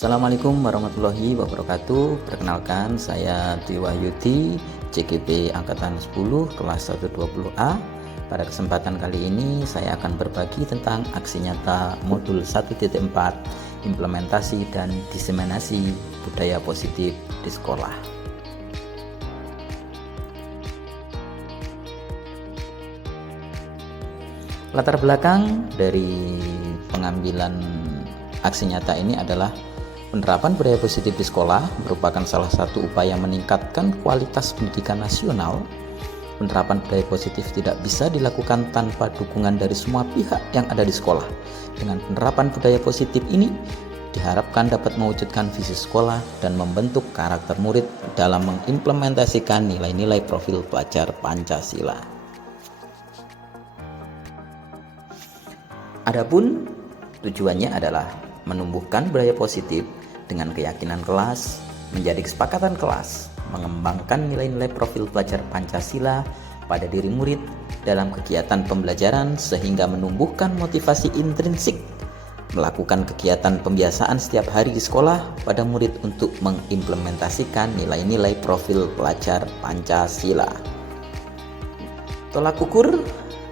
Assalamualaikum warahmatullahi wabarakatuh. Perkenalkan, saya Dwi Wahyudi, CGP Angkatan 10 kelas 120A. Pada kesempatan kali ini saya akan berbagi tentang aksi nyata modul 1.4 implementasi dan diseminasi budaya positif di sekolah. Latar belakang dari pengambilan aksi nyata ini adalah penerapan budaya positif di sekolah merupakan salah satu upaya meningkatkan kualitas pendidikan nasional. Penerapan budaya positif tidak bisa dilakukan tanpa dukungan dari semua pihak yang ada di sekolah. Dengan penerapan budaya positif ini, diharapkan dapat mewujudkan visi sekolah dan membentuk karakter murid dalam mengimplementasikan nilai-nilai profil pelajar Pancasila. Adapun tujuannya adalah menumbuhkan budaya positif dengan keyakinan kelas, menjadi kesepakatan kelas, mengembangkan nilai-nilai profil pelajar Pancasila pada diri murid dalam kegiatan pembelajaran sehingga menumbuhkan motivasi intrinsik, melakukan kegiatan pembiasaan setiap hari di sekolah pada murid untuk mengimplementasikan nilai-nilai profil pelajar Pancasila. Tolak ukur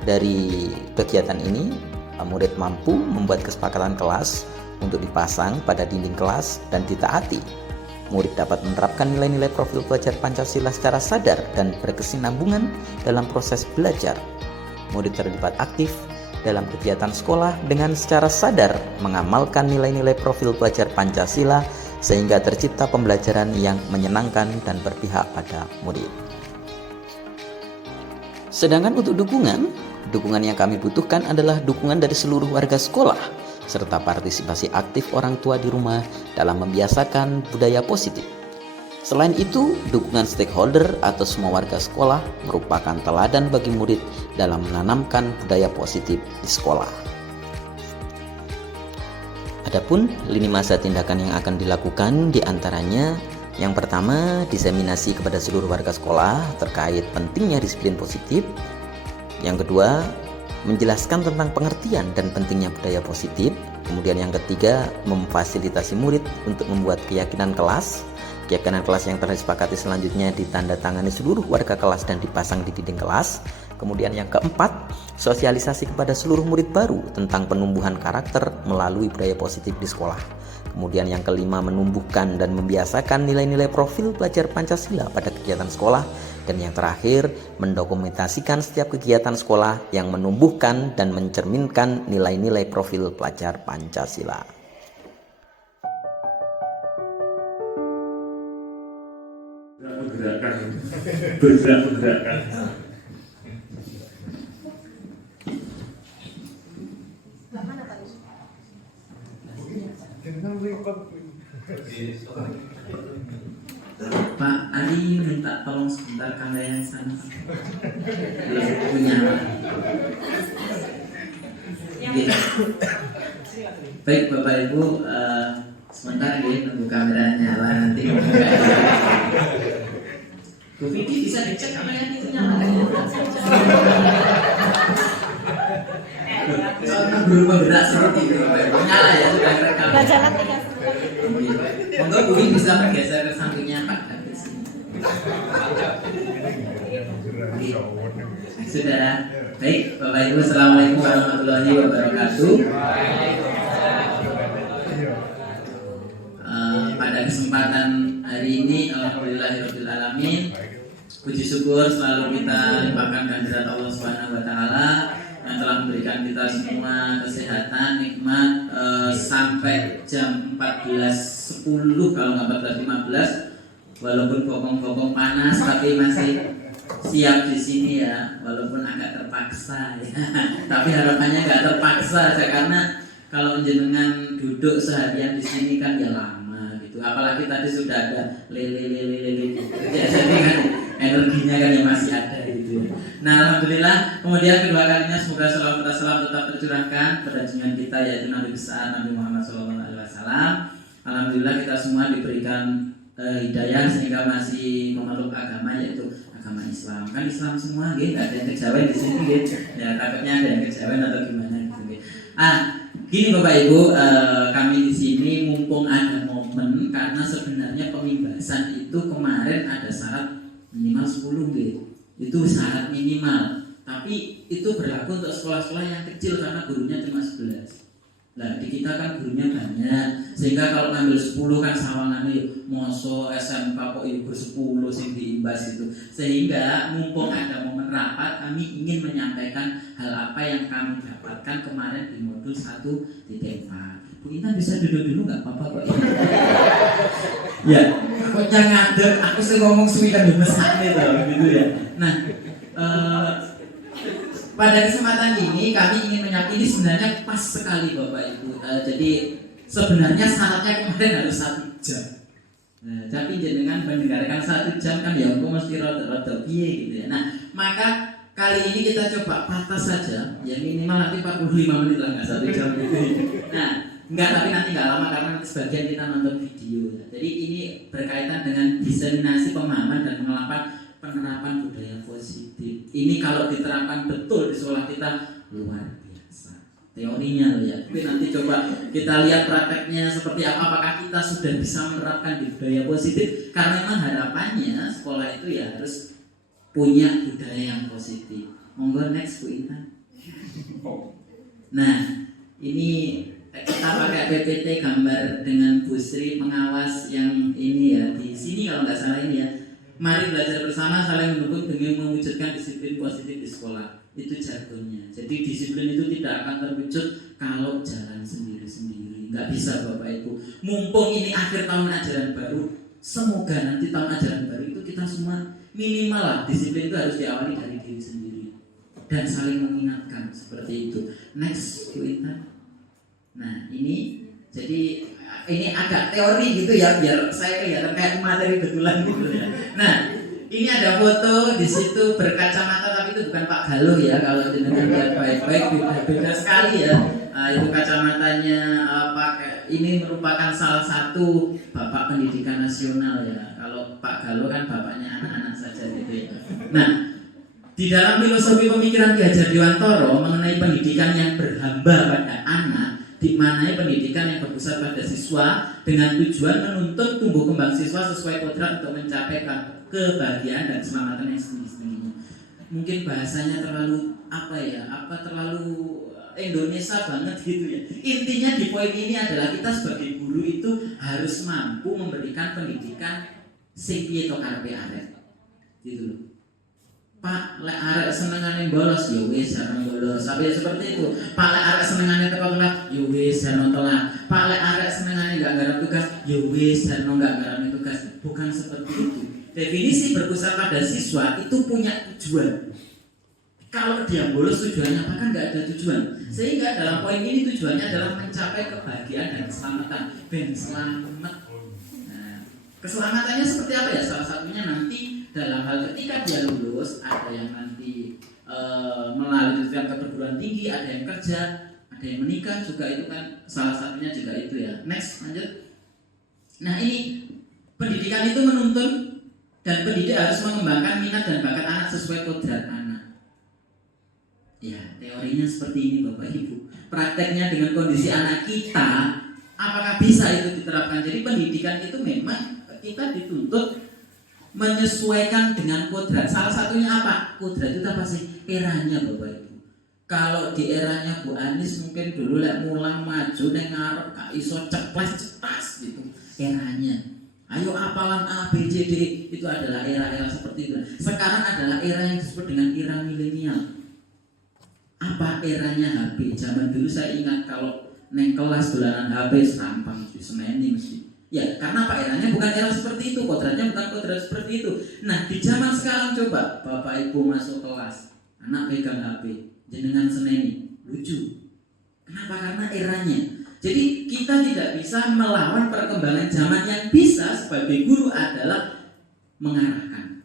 dari kegiatan ini, murid mampu membuat kesepakatan kelas untuk dipasang pada dinding kelas dan ditaati. Murid dapat menerapkan nilai-nilai profil pelajar Pancasila secara sadar dan berkesinambungan dalam proses belajar. Murid terlibat aktif dalam kegiatan sekolah dengan secara sadar mengamalkan nilai-nilai profil pelajar Pancasila sehingga tercipta pembelajaran yang menyenangkan dan berpihak pada murid. Sedangkan untuk dukungan yang kami butuhkan adalah dukungan dari seluruh warga sekolah serta partisipasi aktif orang tua di rumah dalam membiasakan budaya positif. Selain itu, dukungan stakeholder atau semua warga sekolah merupakan teladan bagi murid dalam menanamkan budaya positif di sekolah. Adapun lini masa tindakan yang akan dilakukan diantaranya, yang pertama, diseminasi kepada seluruh warga sekolah terkait pentingnya disiplin positif. Yang kedua, menjelaskan tentang pengertian dan pentingnya budaya positif. Kemudian yang ketiga, memfasilitasi murid untuk membuat keyakinan kelas. Keyakinan kelas yang telah disepakati selanjutnya ditandatangani seluruh warga kelas dan dipasang di dinding kelas. Kemudian yang keempat, sosialisasi kepada seluruh murid baru tentang penumbuhan karakter melalui budaya positif di sekolah. Kemudian yang kelima, menumbuhkan dan membiasakan nilai-nilai profil pelajar Pancasila pada kegiatan sekolah. Dan yang terakhir, mendokumentasikan setiap kegiatan sekolah yang menumbuhkan dan mencerminkan nilai-nilai profil pelajar Pancasila. Bergerak. Pak Ali minta tolong sebentar kamera yang sana. Belum punya. Baik Bapak Ibu, sebentar dia nunggu kameranya nyala nanti. Bu Vicky bisa dicek kameranya itu nyala. Soalnya berubah gerak seperti itu, nyala ya sudah rekam. Monggo Bu Vicky bisa bergeser ke sampingnya Pak. Sudah. Baik Bapak Ibu, Assalamualaikum warahmatullahi wabarakatuh. Pada kesempatan hari ini, alhamdulillahirabbil alamin, puji syukur selalu kita limpahkan kehadirat Allah Subhanahu wa taala yang telah memberikan kita semua kesehatan, nikmat sampai jam 14.10 kalau nggak 14.15, walaupun bokong-bokong panas tapi masih siap di sini ya, walaupun agak terpaksa ya. Tapi harapannya nggak terpaksa aja, karena kalau jenengan duduk seharian di sini kan ya lama gitu. Apalagi tadi sudah ada lele gitu. Jadi kan energinya kan yang masih ada gitu. Nah, alhamdulillah, kemudian kedua kalinya semoga salam tetap tercurahkan pada junjungan kita yaitu Nabi besar Nabi Muhammad SAW. Alhamdulillah kita semua diberikan hidayah sehingga masih memeluk agama yaitu agama Islam. Kan Islam semua gitu, ada yang kejawen di sini gitu. Ya takutnya ada yang kejawen atau gimana gitu. Gini Bapak Ibu, kami di sini mumpung ada momen karena sebenarnya pemimbasan itu kemarin ada syarat minimal 10 gitu. Itu syarat minimal. Tapi itu berlaku untuk sekolah-sekolah yang kecil karena gurunya cuma 11. Nah di kita kan gurunya banyak, sehingga kalau ngambil 10 kan sawangannya moso SMK kok ibu 10 sing diimbas itu. Sehingga mumpung ada momen rapat, kami ingin menyampaikan hal apa yang kami dapatkan kemarin di modul 1.4. Bu Intan bisa duduk dulu nggak apa-apa kok ya? Ya, kok jangan ngadeg, aku sih ngomong suwi kan mesaknya gitu ya. Nah, pada kesempatan ini kami ingin menyampaikan, ini sebenarnya pas sekali Bapak Ibu. Jadi sebenarnya syaratnya kemarin harus 1 jam. Nah, tapi jenengan mendengarkan 1 jam kan ya aku mesti rada piye gitu ya. Nah, maka kali ini kita coba patah saja, ya minimal nanti 45 menit lah, nggak 1 jam gitu. Nah, tapi nanti nggak lama karena sebagian kita nonton video ya. Jadi ini berkaitan dengan diseminasi pemahaman dan penerapan budaya positif. Ini kalau diterapkan betul di sekolah kita luar biasa. Teorinya loh ya. Tapi nanti coba kita lihat prakteknya seperti apa. Apakah kita sudah bisa menerapkan di budaya positif? Karena memang harapannya sekolah itu ya harus punya budaya yang positif. Monggo next Bu Intan. Nah, ini kita pakai PPT gambar dengan Bu Sri mengawas yang ini ya. Di sini kalau nggak salah ini ya. Mari belajar bersama, saling mendukung demi mewujudkan disiplin positif di sekolah. Itu jargonnya. Jadi disiplin itu tidak akan terwujud kalau jalan sendiri-sendiri. Nggak bisa Bapak Ibu. Mumpung ini akhir tahun ajaran baru, semoga nanti tahun ajaran baru itu kita semua minimal lah disiplin itu harus diawali dari diri sendiri dan saling mengingatkan seperti itu. Next, Bu Intan. Nah ini jadi ini agak teori gitu ya biar saya kelihatan kayak materi betulan gitu ya. Nah ini ada foto di situ berkacamata tapi itu bukan Pak Galuh ya, kalau jenengan lihat baik-baik beda sekali ya. Itu kacamatanya pakai ini merupakan salah satu Bapak Pendidikan Nasional ya. Kalau Pak Galuh kan bapaknya anak-anak saja gitu ya. Nah di dalam filosofi pemikiran Ki Hajar Dewantara mengenai pendidikan yang berhamba pada anak, dimaknai pendidikan yang berpusat pada siswa dengan tujuan menuntut tumbuh kembang siswa sesuai kodrat untuk mencapai kebahagiaan dan keselamatan yang setinggi-tingginya. Mungkin bahasanya terlalu terlalu Indonesia banget gitu ya. Intinya di poin ini adalah kita sebagai guru itu harus mampu memberikan pendidikan sing piye to karepe arek. Gitu loh. Pak, lek arek senengane bolos ya wis jarang bolos. Sampai seperti itu. Pak, lek arek senengane teko telat ya wis jarang telat. Pak, lek arek senengane enggak garap tugas ya wis jarang enggak garap tugas. Bukan seperti itu. Definisi berpusat pada siswa itu punya tujuan. Kalau dia bolos tujuannya apa kan enggak ada tujuan. Sehingga dalam poin ini tujuannya adalah mencapai kebahagiaan dan keselamatan. Ben selamat. Nah, keselamatannya seperti apa ya? Salah satunya nanti dalam hal ketika dia lulus, ada yang nanti melalui ke perguruan tinggi, ada yang kerja, ada yang menikah juga, itu kan salah satunya juga itu ya. Next, lanjut. Nah ini pendidikan itu menuntun dan pendidik harus mengembangkan minat dan bakat anak sesuai kodrat anak. Ya teorinya seperti ini Bapak Ibu. Prakteknya dengan kondisi anak kita, apakah bisa itu diterapkan? Jadi pendidikan itu memang kita dituntut menyesuaikan dengan kodrat. Salah satunya apa? Kodrat itu apa sih? Eranya Bapak Ibu. Kalau di eranya Bu Anis mungkin dulu lek mulang maju neng ngarep gak iso ceplas gitu. Eranya. Ayo apalan A B C D, itu adalah era-era seperti itu. Sekarang adalah era yang disebut dengan era milenial. Apa eranya HP? Zaman dulu saya ingat kalau neng kelas dolanan HP serampang di semeni mesti. Ya, karena apa eranya bukan era seperti itu, kodratnya bukan kodrat seperti itu. Nah, di zaman sekarang coba Bapak Ibu masuk kelas, anak pegang HP, jenengan seneni, lucu. Kenapa? Karena eranya. Jadi kita tidak bisa melawan perkembangan zaman. Yang bisa sebagai guru adalah mengarahkan.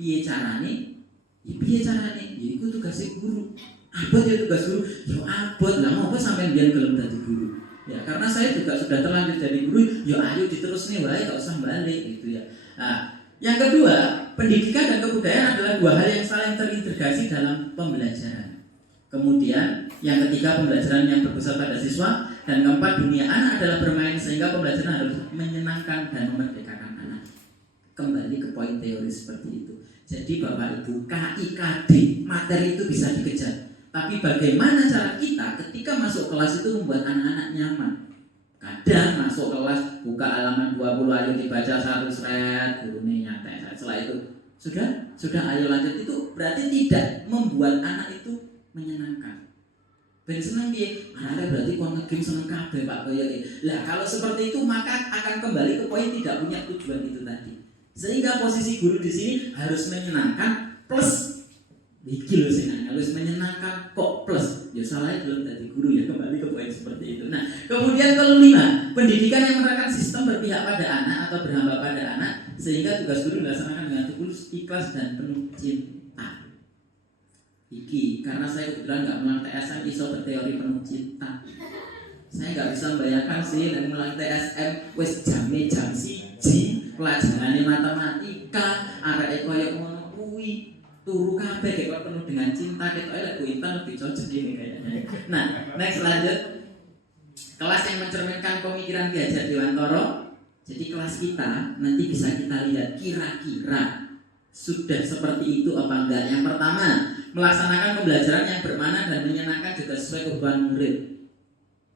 Piye carane? Ya piye carane? Ya iku tugasnya guru. Abot ya tugas guru. Yo abot lah ngopo sampean biyen gelem dadi guru. Ya, karena saya juga sudah terlanjur jadi guru, ya ayo diterus nih wae, gak usah balik gitu ya. Nah, yang kedua, pendidikan dan kebudayaan adalah dua hal yang saling terintegrasi dalam pembelajaran. Kemudian, yang ketiga pembelajaran yang berpusat pada siswa, dan keempat dunia anak adalah bermain sehingga pembelajaran harus menyenangkan dan kembali ke poin teori seperti itu. Jadi Bapak Ibu, KIKD materi itu bisa dikejar, tapi bagaimana cara kita ketika masuk kelas itu membuat anak-anak nyaman. Kadang masuk kelas buka halaman 20, ayo dibaca satu thread, gurunya nyantai. Setelah itu sudah ayo lanjut, itu berarti tidak membuat anak itu menyenangkan. Ben seneng piye? Anaknya berarti kon ngegame seneng kabeh Pak koyo iki. Lah kalau seperti itu maka akan kembali ke poin tidak punya tujuan itu tadi. Sehingga posisi guru di sini harus menyenangkan plus iki lho sing harus menyenangkan kok plus. Ya salahnya belum tadi guru ya, kembali ke poin seperti itu. Nah, kemudian kelima, pendidikan yang menerapkan sistem berpihak pada anak atau berhamba pada anak sehingga tugas guru dilaksanakan dengan tulus, ikhlas dan penuh cinta. Iki karena saya kebetulan nggak melang TSM iso berteori penuh cinta. Saya nggak bisa membayangkan sih dan melang TSM wes jam siji pelajarannya matematika arek koyo ngono kuwi turu kabeh kok penuh dengan cinta kita ada Intan lebih cocok ini kayaknya. Nah, next lanjut. Kelas yang mencerminkan pemikiran Ki Hajar Dewantara. Jadi kelas kita nanti bisa kita lihat kira-kira sudah seperti itu apa enggak. Yang pertama, melaksanakan pembelajaran yang bermakna dan menyenangkan juga sesuai kebutuhan murid.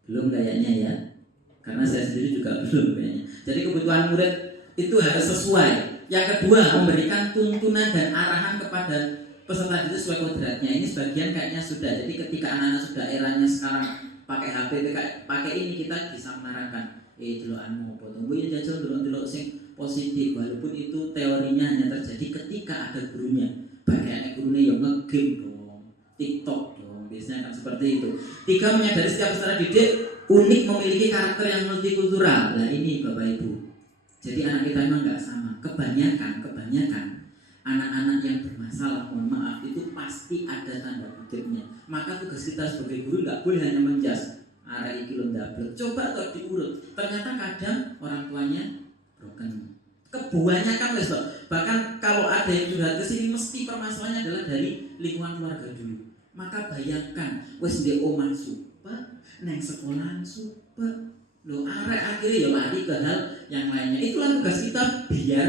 Belum kayaknya ya. Karena saya sendiri juga belum kayaknya. Jadi kebutuhan murid itu harus sesuai. Yang kedua, memberikan tuntunan dan arahan kepada peserta itu sesuai kodratnya. Ini sebagian kayaknya sudah. Jadi ketika anak-anak sudah eranya sekarang pakai HP, pakai ini kita bisa mengarahkan. Delokanmu apa tunggu ya jajal delok sing positif, walaupun itu teorinya hanya terjadi ketika ada gurunya. Banyaknya gurunya yang nge-game dong, TikTok dong, biasanya kan seperti itu. 3, menyadari setiap peserta didik unik memiliki karakter yang multikultural. Nah ini Bapak Ibu. Jadi anak kita memang nggak sama. Kebanyakan anak-anak yang bermasalah, mohon maaf, itu pasti ada tanda kutipnya. Maka tugas kita sebagai guru nggak boleh hanya menjas arah iki lho ndablek. Coba atau diurut. Ternyata kadang orang tuanya broken. Kebanyakan wes loh. Bahkan kalau ada yang curhat ke sini mesti permasalahannya adalah dari lingkungan keluarga dulu. Maka bayangkan wes ndek omah super, neng sekolahan super. Loh arek akhirnya ya lari ke hal yang lainnya. Itulah tugas kita biar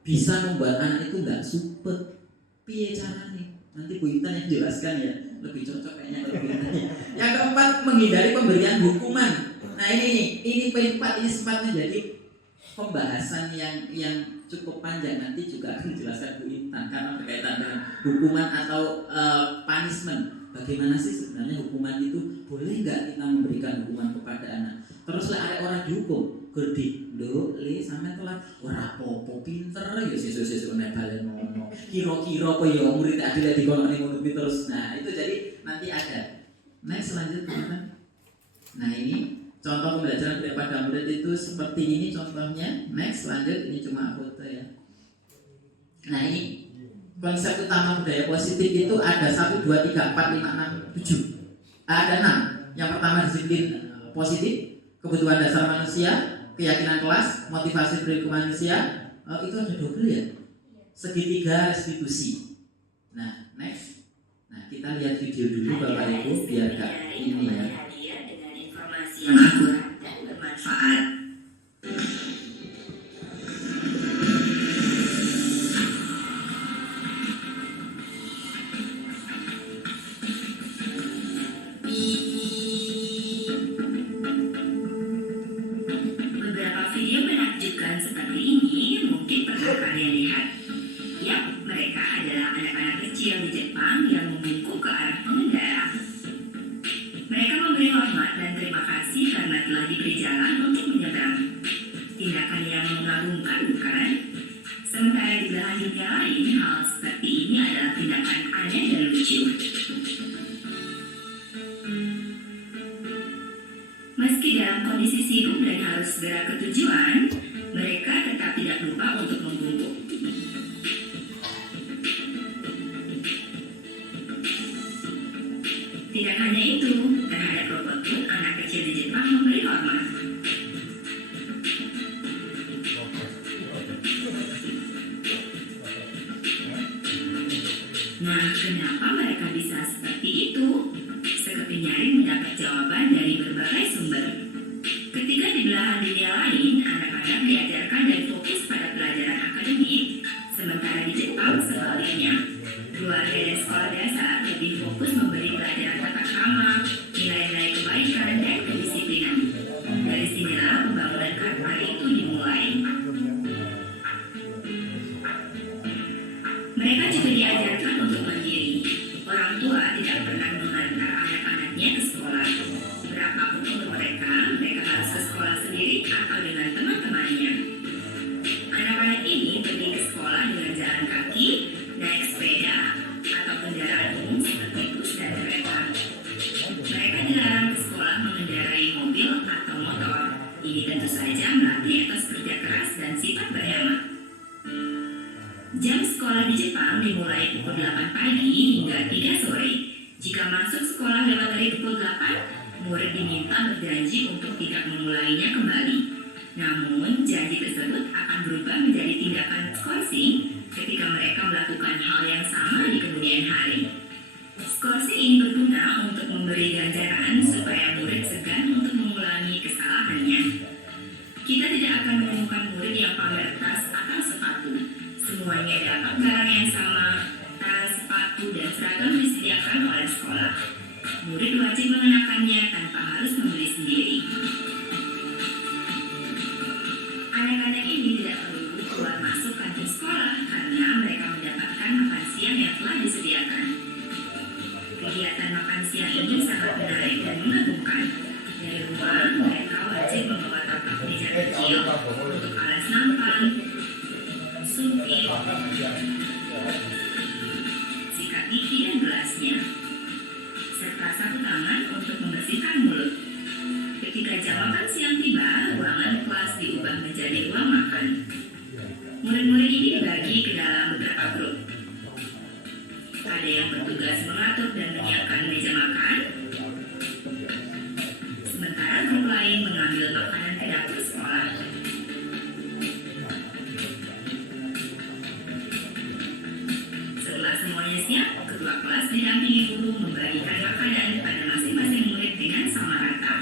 bisa membuat anak itu enggak super. Piye caranya? Nanti Bu Intan yang jelaskan ya. Lebih cocok kayaknya kalau begitu. Yang keempat, menghindari pemberian hukuman. Nah ini poin 4 ini sempat menjadi pembahasan yang cukup panjang, nanti juga akan dijelaskan Bu Intan karena berkaitan dengan hukuman atau punishment. Bagaimana sih sebenarnya hukuman itu, boleh nggak kita memberikan hukuman kepada anak? Teruslah ada orang dihukum, gerdi, le sampai telat, ora apa-apa pinter ya sesuk-sesuk nek balen ngono. Kira-kira apa ya murid adil dikoloni ngono terus. Nah, itu jadi nanti ada. Next selanjutnya. Nah, ini contoh pembelajaran pada murid itu seperti ini contohnya. Next lanjut, ini cuma foto ya. Nah, ini konsep utama budaya positif itu ada 1, 2, 3, 4, 5, 6, 7. Ada 6. Yang pertama disiplin positif, kebutuhan dasar manusia, keyakinan kelas, motivasi perilaku manusia. Itu ada double ya. Segitiga restitusi. Nah, next. Nah, kita lihat video dulu Bapak Ibu biar gak ini ya. Dengan informasi yang akurat dan bermanfaat. Beberapa video menakjubkan seperti ini mungkin pernah kalian lihat. Yap, mereka adalah anak-anak kecil di Jepang yang memikul ke arah pengendara. Mereka memberi hormat dan terima kasih karena telah diberi jalan untuk menyeberang. Tindakan yang mengagumkan, bukan? Sementara di belahan dunia lain, hal seperti ini adalah tindakan aneh dan lucu. Meski dalam kondisi sibuk dan harus segera ke tujuan, mereka tetap tidak lupa untuk membungkuk. Tidak hanya itu, terhadap robot pun anak kecil di Jepang memberi hormat. Nah, kenapa mereka bisa seperti itu? Seperti nyaring mendapat jawaban dari berbagai sumber. Ketika di belahan dunia lain, anak-anak diajarkan dan fokus pada pelajaran akademik, Sementara di Jepang sebaliknya, keluarga dan sekolah dasar lebih fokus memberi pelajaran tata krama, nilai-nilai kebaikan dan kedisiplinan. Dari sinilah pembangunan karakter itu dimulai. Mereka juga diajarkan untuk mandiri. Orang tua tidak pernah mengantar anak-anaknya ke sekolah. Berapapun umur mereka harus ke sekolah sendiri atau dengan teman-temannya. Anak-anak ini pergi ke sekolah dengan jalan kaki, naik sepeda, atau kendaraan umum seperti bus dan kereta. Mereka dilarang ke sekolah mengendarai mobil atau motor. Ini tentu saja melatih etos kerja keras dan sifat berhemat. Jam sekolah di Jepang dimulai pukul 8 pagi hingga 3 sore. Jika masuk sekolah lewat dari pukul 8, murid diminta berjanji untuk tidak memulainya kembali. Namun, janji tersebut akan berubah menjadi tindakan skorsing ketika mereka melakukan hal yang sama di kemudian hari. Skorsing ini berguna untuk memberi ganjaran supaya murid segan untuk mengulangi kesalahannya. Kita tidak akan menemukan murid yang pamer tas atau sepatu. Semuanya dapat barang yang sama, tas, sepatu, dan seragam disediakan oleh sekolah. Murid wajib mengenakannya tanpa harus membeli sendiri. Anak-anak ini tidak perlu keluar masuk kantin sekolah karena mereka mendapatkan makan siang yang telah disediakan. Kegiatan makan siang ini sangat menarik dan mengagumkan. Dari rumah, mereka wajib membawa tapak meja kecil untuk alas nampan, supir, sikat gigi dan gelasnya, serta sapu tangan untuk membersihkan mulut. Ketika jam makan siang tiba, ruangan kelas diubah menjadi ruang makan. Murid-murid ini dibagi ke dalam beberapa grup. Ada yang bertugas mengatur dan menyiapkan meja makan, sementara grup lain mengambil makanan ke dapur sekolah. Setelah semuanya siap, ketua kelas didampingi guru membagikan makanan pada masing-masing murid dengan sama rata.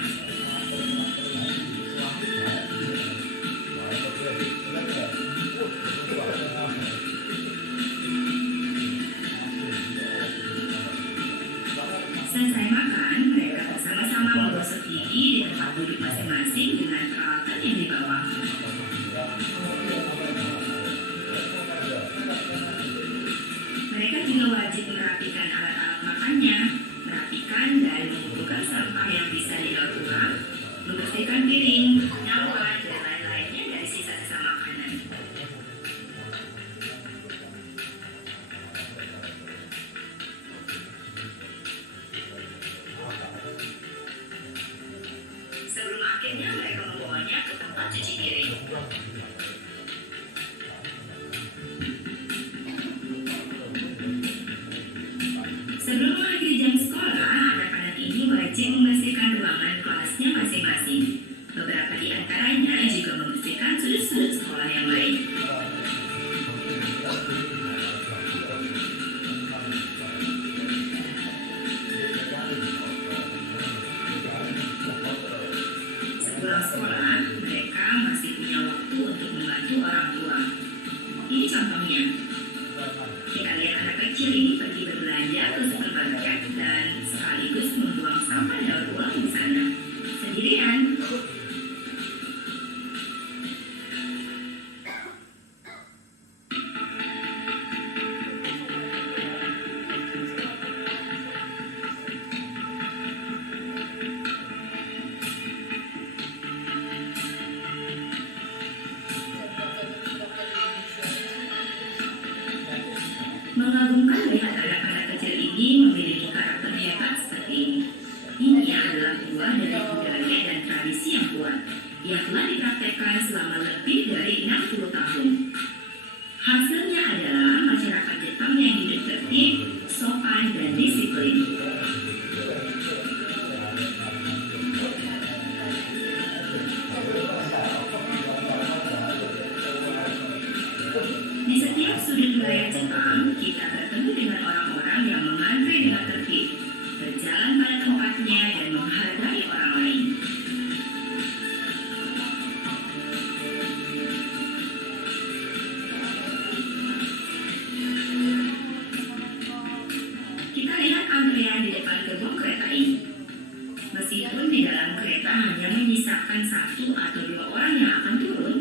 Selesai makan, mereka bersama-sama menggosok gigi di tempat duduk masing-masing dengan peralatan yang dibawa. Mereka juga wajib merapikan alat-alat makannya, merapikan dan mengumpulkan sampah yang bisa didaur ulang, membersihkan piring, nyawa, dan lain-lainnya dari sisa-sisa makanan. Sebelum akhirnya mereka membawanya ke tempat cuci piring. Sebelum mengakhiri jam sekolah, anak-anak ini wajib membersihkan ruangan kelasnya masing-masing. Beberapa di antaranya juga membersihkan sudut-sudut sekolah yang lain. Sepulang sekolah, mereka masih punya waktu untuk membantu orang tua. Ini contohnya. Kita lihat anak kecil ini pergi berbelanja ke supermarket dan sekaligus membuang sampah daur ulang di sana. Sendirian. Mengagumkan melihat anak-anak kecil ini memiliki karakter hebat seperti ini. Ini adalah buah dari budaya dan tradisi yang kuat, yang telah dipraktekkan selama lebih dari 60 tahun. Hasilnya adalah masyarakat Jepang yang hidup tertib, sopan, dan disiplin. Di setiap sudut wilayah Jepang, kita bertemu dengan orang-orang yang mengantre dengan tertib, berjalan pada tempatnya, dan menghargai orang lain. 1 atau 2 orang yang akan turun,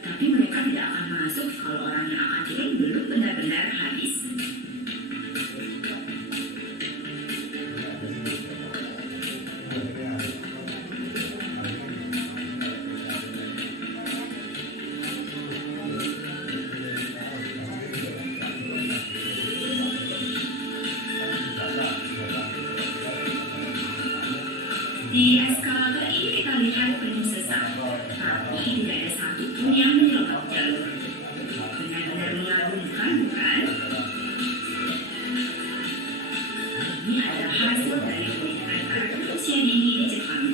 tapi mereka tidak akan masuk kalau orang yang akan turun belum benar-benar habis. Di eskalator ini kita lihat penuh sesak, tapi tidak ada satupun yang menyelobot jalur. Benar-benar mengagumkan, bukan? Ini adalah hasil dari pernikahan karakter usia dini di Jepang.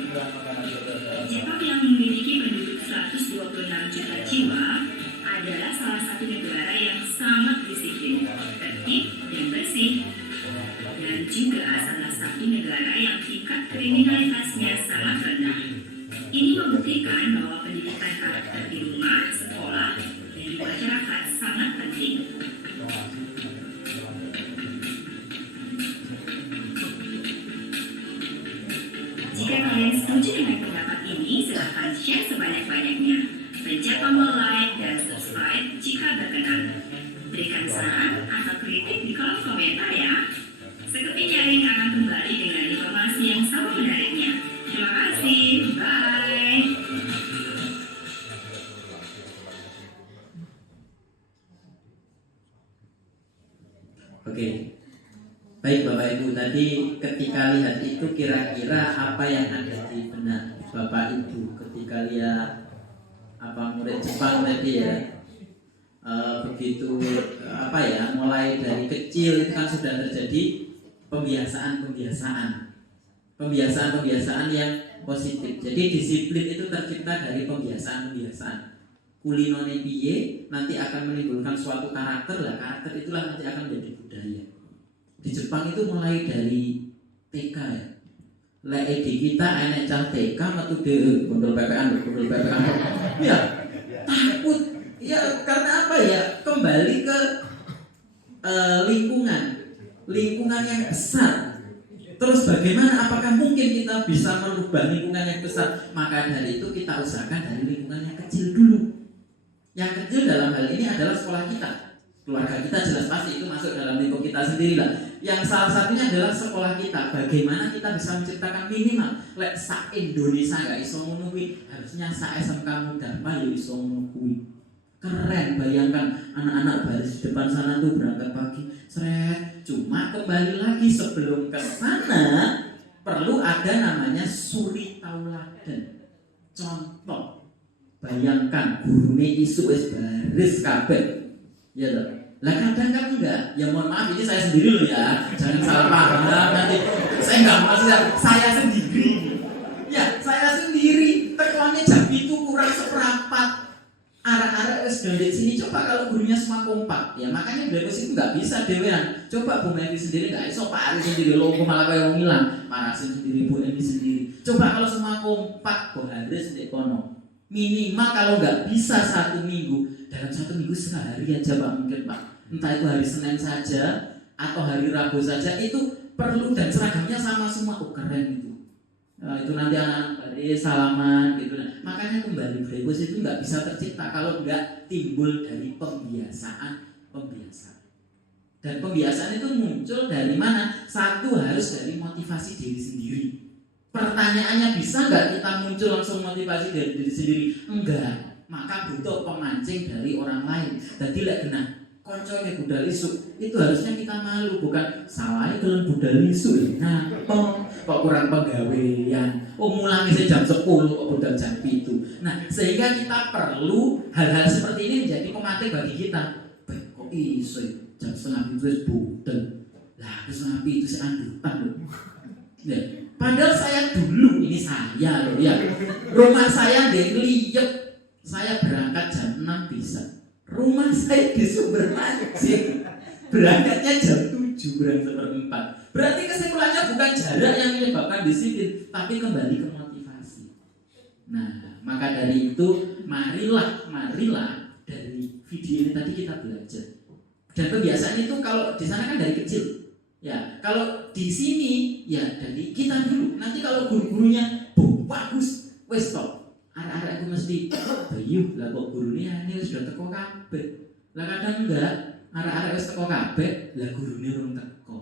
Jepang yang memiliki penduduk 126 juta jiwa adalah salah satu negara yang sangat disiplin, tertib, dan bersih. Dan juga salah satu negara yang tingkat kriminalitasnya sangat rendah. Ini membuktikan bahwa pendidikan karakter di rumah, sekolah, dan di masyarakat sangat penting. Jika kalian setuju dengan pendapat ini, silahkan share sebanyak-banyaknya. Pencet tombol like dan subscribe jika berkenan. Berikan saran atau kritik di kolom komentar ya. Sekeping Jaring akan kembali dengan informasi yang sama menariknya. Terima kasih, bye. Oke, baik Bapak Ibu, tadi ketika lihat itu kira-kira apa yang ada di benak Bapak Ibu ketika lihat murid Jepang tadi ya, begitu mulai dari kecil itu kan sudah terjadi pembiasaan yang positif. Jadi disiplin itu tercipta dari pembiasaan. Kulinone piye nanti akan menimbulkan suatu karakter lah. Karakter itulah nanti akan menjadi budaya. Di Jepang itu mulai dari TK ya. Lek di kita enek cah TK metu dhewe gondol PPN. Ya, takut. Ya karena apa ya? Kembali ke lingkungan yang besar. Terus bagaimana? Apakah mungkin kita bisa merubah lingkungan yang besar? Maka dari itu kita usahakan dari lingkungan yang kecil dulu. Yang kecil dalam hal ini adalah sekolah kita. Keluarga kita jelas pasti itu masuk dalam lingkup kita sendiri lah. Yang salah satunya adalah sekolah kita. Bagaimana kita bisa menciptakan minimal lek sak Indonesia nggak iso ngono kuwi, harusnya sak SMK Mudarma ya iso ngono kuwi. Keren, bayangkan anak-anak baris di depan sana tuh berangkat pagi, seret. Cuma kembali lagi sebelum ke sana perlu ada namanya suri tauladan. Contoh, bayangkan gurune isu wis baris kabeh. Ya toh. Lah kadang kan enggak. Ya mohon maaf ini saya sendiri loh ya. Jangan salah paham nanti. Saya enggak maksud saya sendiri. Ya, saya sendiri. Tekonnya jam itu kurang seperempat. Arek-arek wis dari sini coba kalau gurunya semua kompak. Ya makanya beliau itu enggak bisa dewean. Coba Bu Medi sendiri enggak iso Pak Ari sendiri logo malah kayak wong ilang. Marasin sendiri Bu Emi sendiri. Coba kalau semua kompak Bu Haris ndek kono. Minimal kalau nggak bisa 1 minggu, dalam 1 minggu sehari aja Pak mungkin Pak. Entah itu hari Senin saja atau hari Rabu saja itu perlu dan seragamnya sama semua. Oh keren itu. Itu nanti anak-anak salaman gitu. Makanya kembali Brebes itu nggak bisa tercipta kalau nggak timbul dari pembiasaan. Dan pembiasaan itu muncul dari mana? Satu harus dari motivasi diri sendiri. Pertanyaannya bisa nggak kita muncul langsung motivasi dari diri sendiri? Enggak. Maka butuh pemancing dari orang lain. Jadi lek kena konconya budal isu itu harusnya kita malu, bukan salahnya kalian budal isu. Nah, kok kurang pegawaian. Mulai jam 10 kok budal jam 7. Nah, sehingga kita perlu hal-hal seperti ini menjadi pemantik bagi kita. Kok iso jam 7:30 itu budal. Lah, terus nabi itu seandutan loh. Ya. Padahal saya dulu, ini saya loh ya, rumah saya dari Liep, saya berangkat jam 6 bisa. Rumah saya di Sumbermancing, berangkatnya jam 7 berangkat seperempat. Berarti kesimpulannya bukan jarak yang menyebabkan disiplin, tapi kembali ke motivasi. Nah, maka dari itu marilah dari video ini tadi kita belajar. Dan kebiasaan itu kalau di sana kan dari kecil. Ya, kalau di sini ya dari kita dulu. Nanti kalau guru-gurunya bagus, wes stop. arek aku mesti bayu lah kok gurune angel sudah teko kabeh. Lah kadang enggak, arek-arek wis teko kabeh, lah gurune urung teko.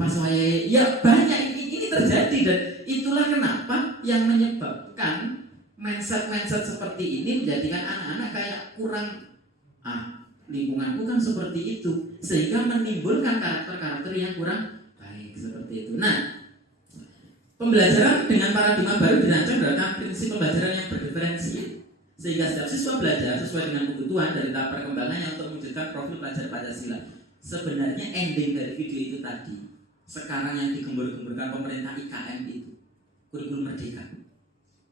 Pas wayahe ya banyak ini terjadi dan itulah kenapa yang menyebabkan mindset seperti ini menjadikan anak-anak kayak kurang lingkunganku kan seperti itu, sehingga menimbulkan karakter-karakter yang kurang baik seperti itu. Nah, pembelajaran dengan paradigma baru dirancang berdasarkan prinsip pembelajaran yang berdiferensi, sehingga setiap siswa belajar sesuai dengan kebutuhan dari tahap perkembangannya untuk mewujudkan profil pelajar Pancasila. Sebenarnya ending dari video itu tadi, sekarang yang digembur-gemburkan pemerintah IKM itu kurikulum merdeka,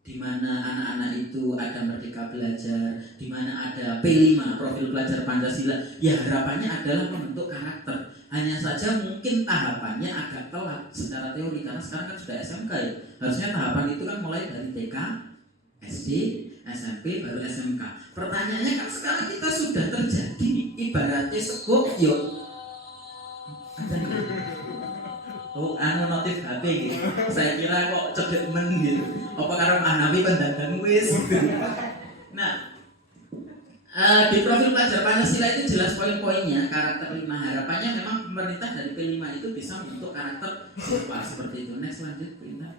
di mana anak-anak itu ada merdeka belajar, di mana ada P5 profil pelajar Pancasila. Ya harapannya adalah membentuk karakter. Hanya saja mungkin tahapannya agak telat secara teori karena sekarang kan sudah SMK ya. Harusnya tahapan itu kan mulai dari TK, SD, SMP baru SMK. Pertanyaannya kan sekarang kita sudah terjadi ibaratnya segok yo. Ada nih. Oh, notif HP gitu. Saya kira kok cedek men gitu. Apa karo Nabi pendagang wis. Nah, di profil pelajar Pancasila itu jelas poin-poinnya, karakter 5. Harapannya memang pemerintah dari P5 itu bisa membentuk karakter siapa seperti itu. Next lanjut perintah.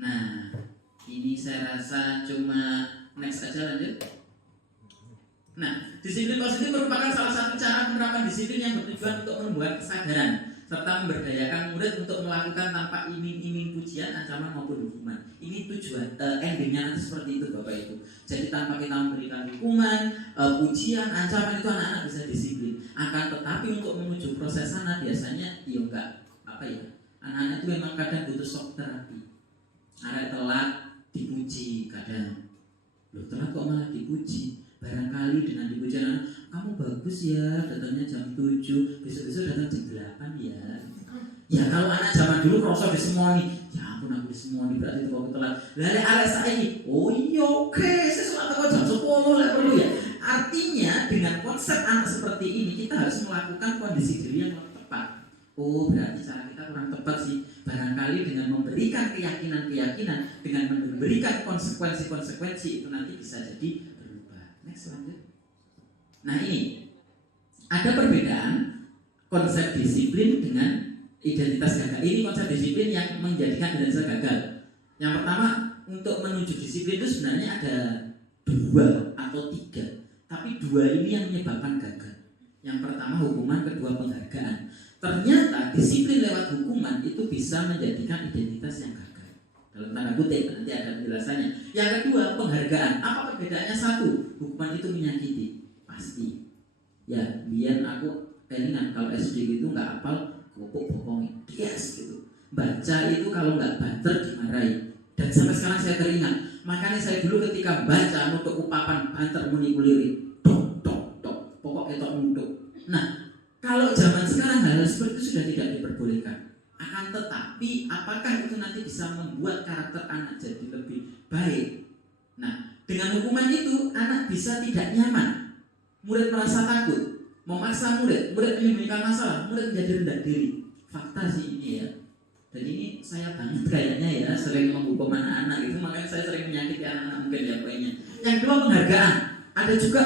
Nah, ini saya rasa cuma next aja lanjut. Nah, disiplin positif merupakan salah satu cara penerapan disiplin yang bertujuan untuk menumbuhkan kesadaran serta memberdayakan murid untuk melakukan tanpa iming-iming pujian, ancaman maupun hukuman. Ini tujuan endingnya nanti seperti itu Bapak Ibu. Jadi tanpa kita memberikan hukuman, pujian, ancaman itu anak-anak bisa disiplin. Akan tetapi untuk menuju proses sana biasanya ya enggak anak-anak itu memang kadang butuh shock terapi. Anak telat dipuji kadang. Loh telat kok malah dipuji? Barangkali dengan dipuji anak, kamu bagus ya, datangnya jam 7, besok-besok datang jam 8 ya. Ya kalau anak zaman dulu krosok disemoni, ya ampun aku disemoni berarti itu aku telat. Lalu anak saya ini, oh iya oke, saya sholat kok jam 10 lah perlu ya. Artinya dengan konsep anak seperti ini kita harus melakukan kondisi diri yang tepat. Oh berarti cara kita kurang tepat sih. Barangkali dengan memberikan keyakinan-keyakinan, dengan memberikan konsekuensi-konsekuensi itu nanti bisa jadi. Next lanjut. Nah ini ada perbedaan konsep disiplin dengan identitas gagal. Ini konsep disiplin yang menjadikan identitas gagal. Yang pertama untuk menuju disiplin itu sebenarnya ada 2 atau 3, tapi 2 ini yang menyebabkan gagal. Yang pertama hukuman, kedua penghargaan. Ternyata disiplin lewat hukuman itu bisa menjadikan identitas yang gagal. Dalam tanda kutip, nanti ada penjelasannya. Yang kedua, penghargaan. Apa perbedaannya? 1, hukuman itu menyakiti, pasti. Ya, biar aku kelingan kalau SD gitu nggak hafal, bokongin, yes gitu. Baca itu kalau nggak banter dimarahi. Dan sampai sekarang saya teringat. Makanya saya dulu ketika baca untuk upapan banter muni kuliri, tok, pokok etok untuk. Nah, kalau zaman sekarang hal seperti itu sudah tidak diperbolehkan. Akan tetapi apakah itu nanti bisa membuat karakter anak jadi lebih baik? Nah, dengan hukuman itu anak bisa tidak nyaman. Murid merasa takut, memaksa murid menyembunyikan masalah, murid menjadi rendah diri. Fakta sih ini ya. Dan ini saya banget kayaknya ya, sering menghukum anak-anak itu, makanya saya sering menyakiti anak-anak mungkin ya poinnya. Yang kedua penghargaan. Ada juga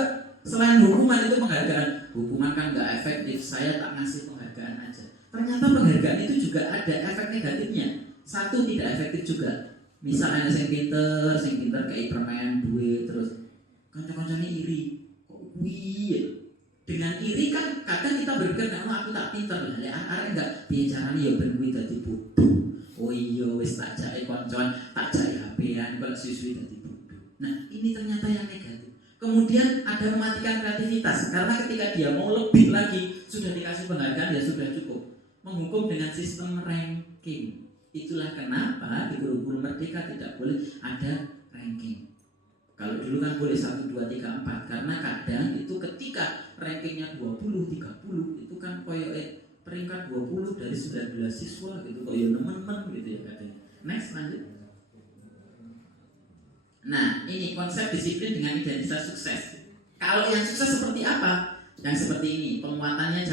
selain hukuman itu penghargaan. Hukuman kan nggak efektif, saya tak ngasih penghargaan aja. Ternyata penghargaan itu juga ada efek negatifnya. 1, tidak efektif juga. Misalnya sing pinter kayak permen duit terus kanca-kancane iri. Kok kuwi? Dengan iri kan kadang kita berpikir aku tak pinter lah. Arek enggak piye carane ya ben kuwi dadi bodoh. Oh iya wis tak jake koncoan, tak jake HP-an kok siswi dadi bodoh. Nah, ini ternyata yang negatif. Kemudian ada mematikan kreativitas karena ketika dia mau lebih lagi sudah dikasih penghargaan ya sudah cukup. Menghukum dengan sistem ranking. Itulah kenapa di kurikulum merdeka tidak boleh ada ranking. Kalau dulu kan boleh 1, 2, 3, 4 karena kadang itu ketika rankingnya 20, 30 itu kan koyo peringkat 20 dari 19 siswa gitu kok ya nemen-nemen gitu ya kadang. Next lanjut. Nah, ini konsep disiplin dengan identitas sukses. Kalau yang sukses seperti apa? Yang seperti ini, penguatannya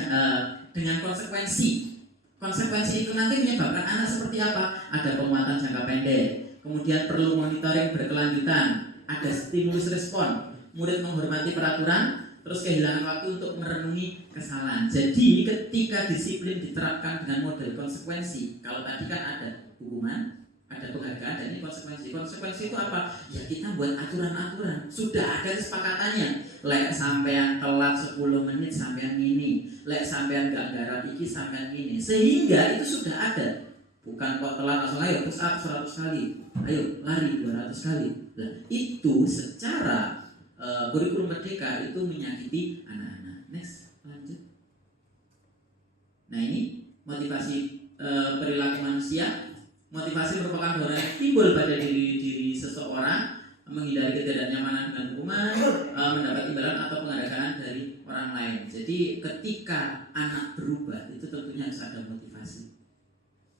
dengan konsekuensi. Konsekuensi itu nanti menyebabkan anak seperti apa? Ada penguatan jangka pendek, kemudian perlu monitoring berkelanjutan, ada stimulus respon, murid menghormati peraturan, terus kehilangan waktu untuk merenungi kesalahan. Jadi ketika disiplin diterapkan dengan model konsekuensi, kalau tadi kan ada hukuman, ada penghargaan, dan ini konsekuensi. Konsekuensi itu apa? Ya kita buat aturan-aturan. Sudah ada kesepakatannya. Lek sampean telat 10 menit sampean ini, lek sampean gak garap iki sampean ini. Sehingga itu sudah ada. Bukan kok telat langsung ayo push up 100 kali, ayo lari 200 kali. Nah, itu secara kurikulum merdeka itu menyakiti anak-anak. Next, lanjut. Nah ini motivasi perilaku manusia. Motivasi merupakan dorongan yang timbul pada diri seseorang, menghindari ketidaknyamanan dengan hukuman, mendapat imbalan atau penghargaan dari orang lain. Jadi ketika anak berubah itu tentunya harus ada motivasi.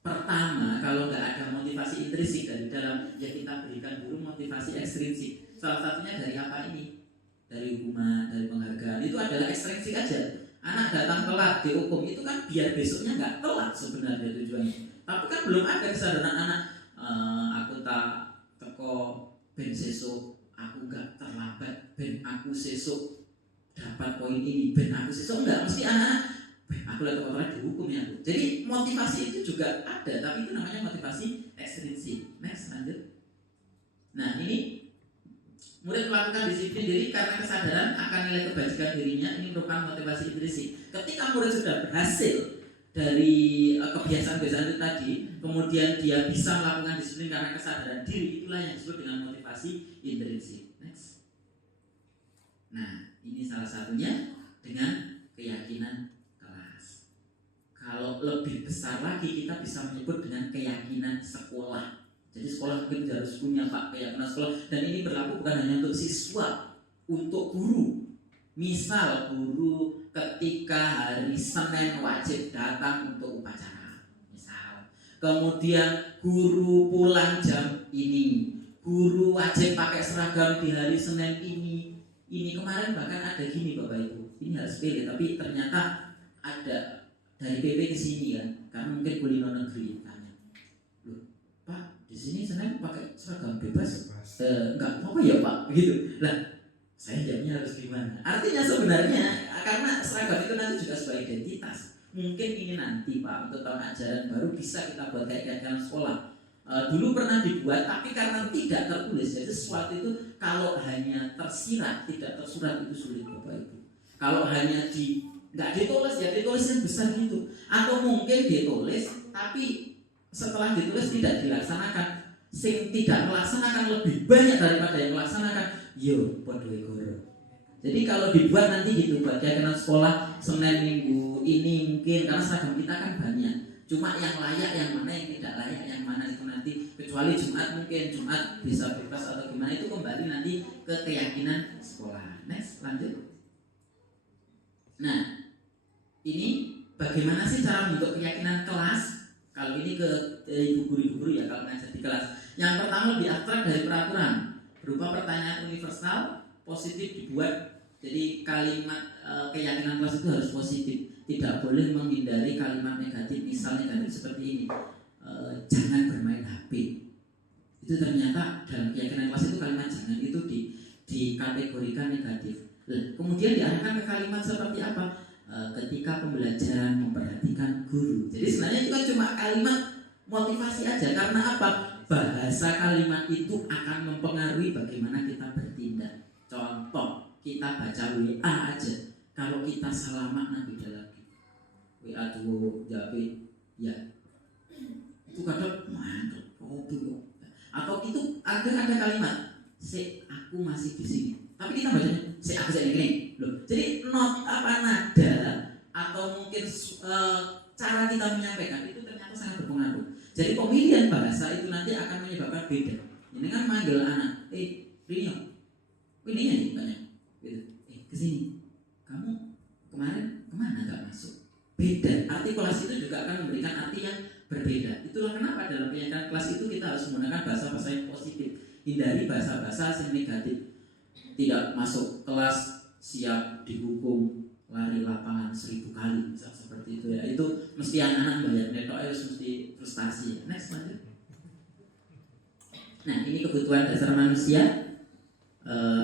Pertama, kalau nggak ada motivasi intrinsik dari dalam, ya kita berikan dulu motivasi ekstrinsik. Salah satunya dari apa ini? Dari hukuman, dari penghargaan. Itu adalah ekstrinsik aja. Anak datang telat dihukum itu kan biar besoknya nggak telat sebenarnya tujuannya. Tapi kan belum ada kesadaran anak, aku tak teko ben sesuk, aku gak terlambat ben aku sesuk dapat poin ini, ben aku sesuk enggak, mesti anak-anak ben aku lihat orang dihukum ya. Jadi motivasi itu juga ada, tapi itu namanya motivasi ekstrinsik. Next, lanjut. Nah ini murid melakukan disiplin diri karena kesadaran akan nilai kebajikan dirinya, ini merupakan motivasi intrinsik. Ketika murid sudah berhasil dari kebiasaan-kebiasaan itu tadi, kemudian dia bisa melakukan disiplin karena kesadaran diri, itulah yang disebut dengan motivasi intrinsik. Next. Nah, ini salah satunya dengan keyakinan kelas. Kalau lebih besar lagi kita bisa menyebut dengan keyakinan sekolah. Jadi sekolah mungkin harus punya Pak keyakinan sekolah, dan ini berlaku bukan hanya untuk siswa, untuk guru. Misal guru ketika hari Senin wajib datang untuk upacara, misal. Kemudian guru pulang jam ini, guru wajib pakai seragam di hari Senin ini. Ini kemarin bahkan ada gini Bapak Ibu, ini harus pilih, tapi ternyata ada dari PP ke sini kan, karena mungkin kulino negeri tanya, loh Pak di sini Senin pakai seragam bebas? Enggak apa ya Pak, gitu lah. Saya jawabnya harus gimana? Artinya sebenarnya karena seragam itu nanti juga sebagai identitas. Mungkin ini nanti Pak untuk tahun ajaran baru bisa kita buat kayak kegiatan sekolah. Dulu pernah dibuat tapi karena tidak tertulis. Jadi sesuatu itu kalau hanya tersirat tidak tersurat itu sulit Bapak Ibu. Kalau hanya nggak ditulis ya ditulis yang besar gitu. Atau mungkin ditulis tapi setelah ditulis tidak dilaksanakan. Sing tidak melaksanakan lebih banyak daripada yang melaksanakan. Yo, podo goro. Jadi kalau dibuat nanti gitu, buat kegiatan sekolah Senin Minggu ini mungkin karena seragam kita kan banyak. Cuma yang layak, yang mana yang tidak layak, yang mana itu nanti kecuali Jumat mungkin Jumat bisa bebas atau gimana itu kembali nanti ke keyakinan sekolah. Next, lanjut. Nah, ini bagaimana sih cara membentuk keyakinan kelas? Kalau ini ke ibu guru ya kalau ngajar di kelas. Yang pertama lebih abstrak dari peraturan, berupa pertanyaan universal, positif dibuat. Jadi kalimat keyakinan kelas itu harus positif, tidak boleh menghindari kalimat negatif. Misal negatif seperti ini, jangan bermain HP. Itu ternyata dalam keyakinan kelas itu kalimat jangan itu dikategorikan negatif. Kemudian diarahkan ke kalimat seperti apa? Ketika pembelajaran memperhatikan guru. Jadi sebenarnya itu kan cuma kalimat motivasi aja. Karena apa? Bahasa kalimat itu akan mempengaruhi bagaimana kita bertindak. Contoh, kita baca WA aja. Kalau kita salah makna beda lagi. WA dulu jawab ya. Itu kadang mantap. Atau itu ada kalimat, aku masih di sini. Tapi kita bacanya aku ini loh. Jadi not apa nada atau mungkin cara kita menyampaikan itu ternyata sangat berpengaruh. Jadi pemilihan bahasa itu nanti akan menyebabkan beda. Ini kan manggil anak, Rinyo, ini nyanyi banyak, gitu. Kesini, kamu kemarin kemana nggak masuk? Beda. Artikulasi itu juga akan memberikan arti yang berbeda. Itulah kenapa dalam penyampaian kelas itu kita harus menggunakan bahasa-bahasa yang positif, hindari bahasa-bahasa yang negatif. Tidak masuk kelas siap dihukum lari lapangan 1000 kali misal seperti itu ya, itu mesti anak-anak bayar netok harus mesti frustasi. Next lanjut. Nah, ini kebutuhan dasar manusia.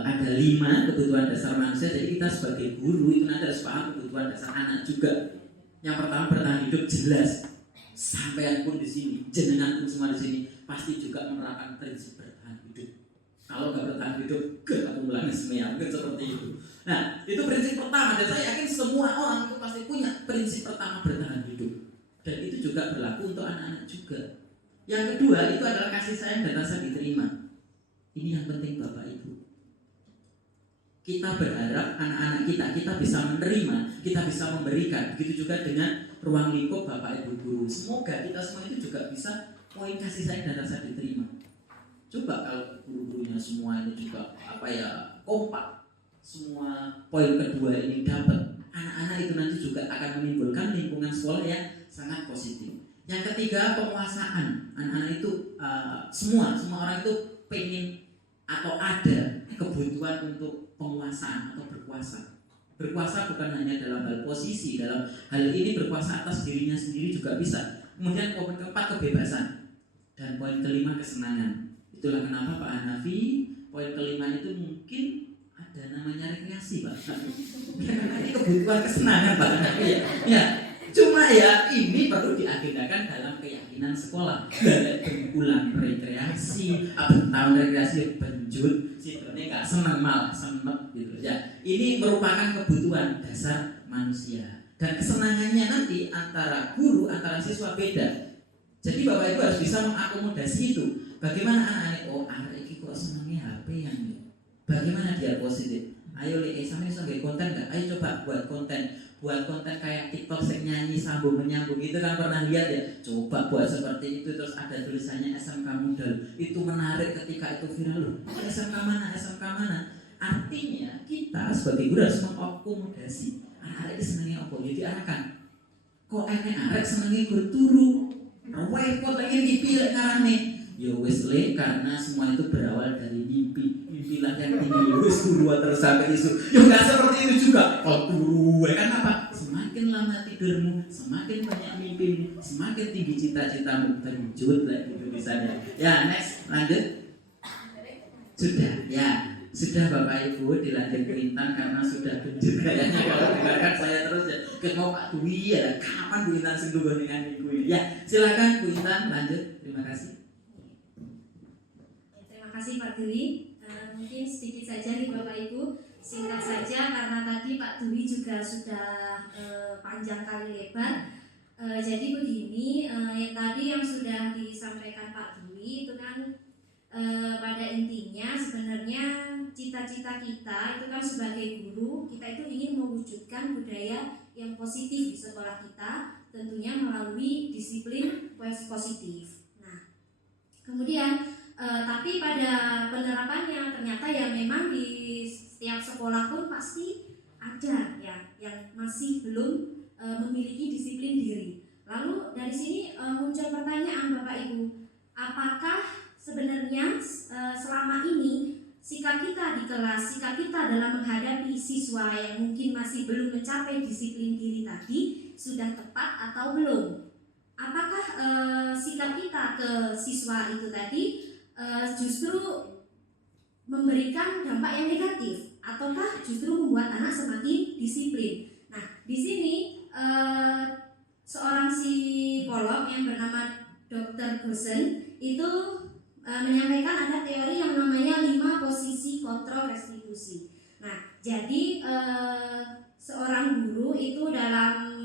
Ada 5 kebutuhan dasar manusia. Jadi kita sebagai guru itu nanti harus paham kebutuhan dasar anak juga. Yang pertama, bertahan hidup jelas. Sampean pun di sini, jenengan pun semua di sini pasti juga menerapkan prinsip bertahan hidup. Kalau nggak bertahan hidup, gak mulai semuanya seperti itu. Nah, itu prinsip pertama, dan saya yakin semua orang itu pasti punya prinsip pertama bertahan hidup. Dan itu juga berlaku untuk anak-anak juga. Yang kedua itu adalah kasih sayang dan rasa diterima. Ini yang penting Bapak Ibu. Kita berharap anak-anak kita bisa menerima, kita bisa memberikan. Begitu juga dengan ruang lingkup Bapak Ibu guru. Semoga kita semua itu juga bisa poin kasih sayang dan rasa diterima. Coba kalau guru-gurunya semua ini juga kompak, semua poin kedua ini dapat, anak-anak itu nanti juga akan menimbulkan lingkungan sekolah yang sangat positif. Yang ketiga, penguasaan. Anak-anak itu semua orang itu pengen atau ada kebutuhan untuk penguasaan atau berkuasa. Berkuasa bukan hanya dalam hal posisi, dalam hal ini berkuasa atas dirinya sendiri juga bisa. Kemudian poin keempat, kebebasan. Dan poin kelima, kesenangan. Itulah kenapa Pak Hanafi, poin kelima itu mungkin ada namanya rekreasi Pak. Karena ini kebutuhan kesenangan Pak Hanafi ya. Cuma ya ini perlu diagendakan dalam keyakinan sekolah. Ulang rekreasi, tahun rekreasi benjut, sebenarnya nggak senang malah senep gitu ya. Ini merupakan kebutuhan dasar manusia. Dan kesenangannya nanti antara guru, antara siswa beda. Jadi Bapak Ibu harus bisa mengakomodasi itu. Bagaimana anak-anak, anak ini kok senangnya HP yang ini. Bagaimana dia positif? Ayo sama ini konten nggak? Ayo coba buat konten kayak TikTok yang nyanyi sambung menyambung gitu kan, pernah lihat ya? Coba buat seperti itu, terus ada tulisannya SMK Modal. Itu menarik ketika itu viral loh. SMK mana? Artinya kita sebagai guru harus mengakomodasi anak-anak ini senangnya apa? Jadi anak-anak kok arek senangnya guru turu. Repot lagi dipilih ngarane. Ya wis le, karena semua itu berawal dari mimpi. Mimpilah yang tinggi wis guru terus sampai isu. Ya enggak seperti itu juga. Kalau guru kan apa? Semakin lama tidurmu, semakin banyak mimpimu, semakin tinggi cita-citamu, terwujud lah itu tulisannya. Ya, next, lanjut. Sudah Bapak Ibu dilanjut ke Intan karena sudah tunjuk kayaknya kalau dengarkan saya terus ya. Mau Pak Dwi ya, kapan Bu Intan sendiri dengan Ibu ini? Ya, silakan Bu Intan lanjut. Terima kasih. Terima kasih Pak Dwi. Mungkin sedikit saja nih Bapak Ibu, singkat saja karena tadi Pak Dwi juga sudah panjang kali lebar. Jadi begini, yang tadi yang sudah disampaikan Pak Dwi itu kan pada intinya sebenarnya cita-cita kita itu kan sebagai guru, kita itu ingin mewujudkan budaya yang positif di sekolah kita, tentunya melalui disiplin positif. Nah, kemudian tapi pada penerapannya ternyata ya memang di setiap sekolah pun pasti ada ya yang masih belum memiliki disiplin diri. Lalu dari sini muncul pertanyaan Bapak Ibu, apakah sebenarnya selama ini sikap kita di kelas, sikap kita dalam menghadapi siswa yang mungkin masih belum mencapai disiplin diri tadi sudah tepat atau belum? Apakah sikap kita ke siswa itu tadi justru memberikan dampak yang negatif, ataukah justru membuat anak semakin disiplin? Nah, di sini seorang psikolog yang bernama Dr. Gosen itu menyampaikan ada teori yang namanya 5 posisi kontrol restitusi. Nah, jadi seorang guru itu dalam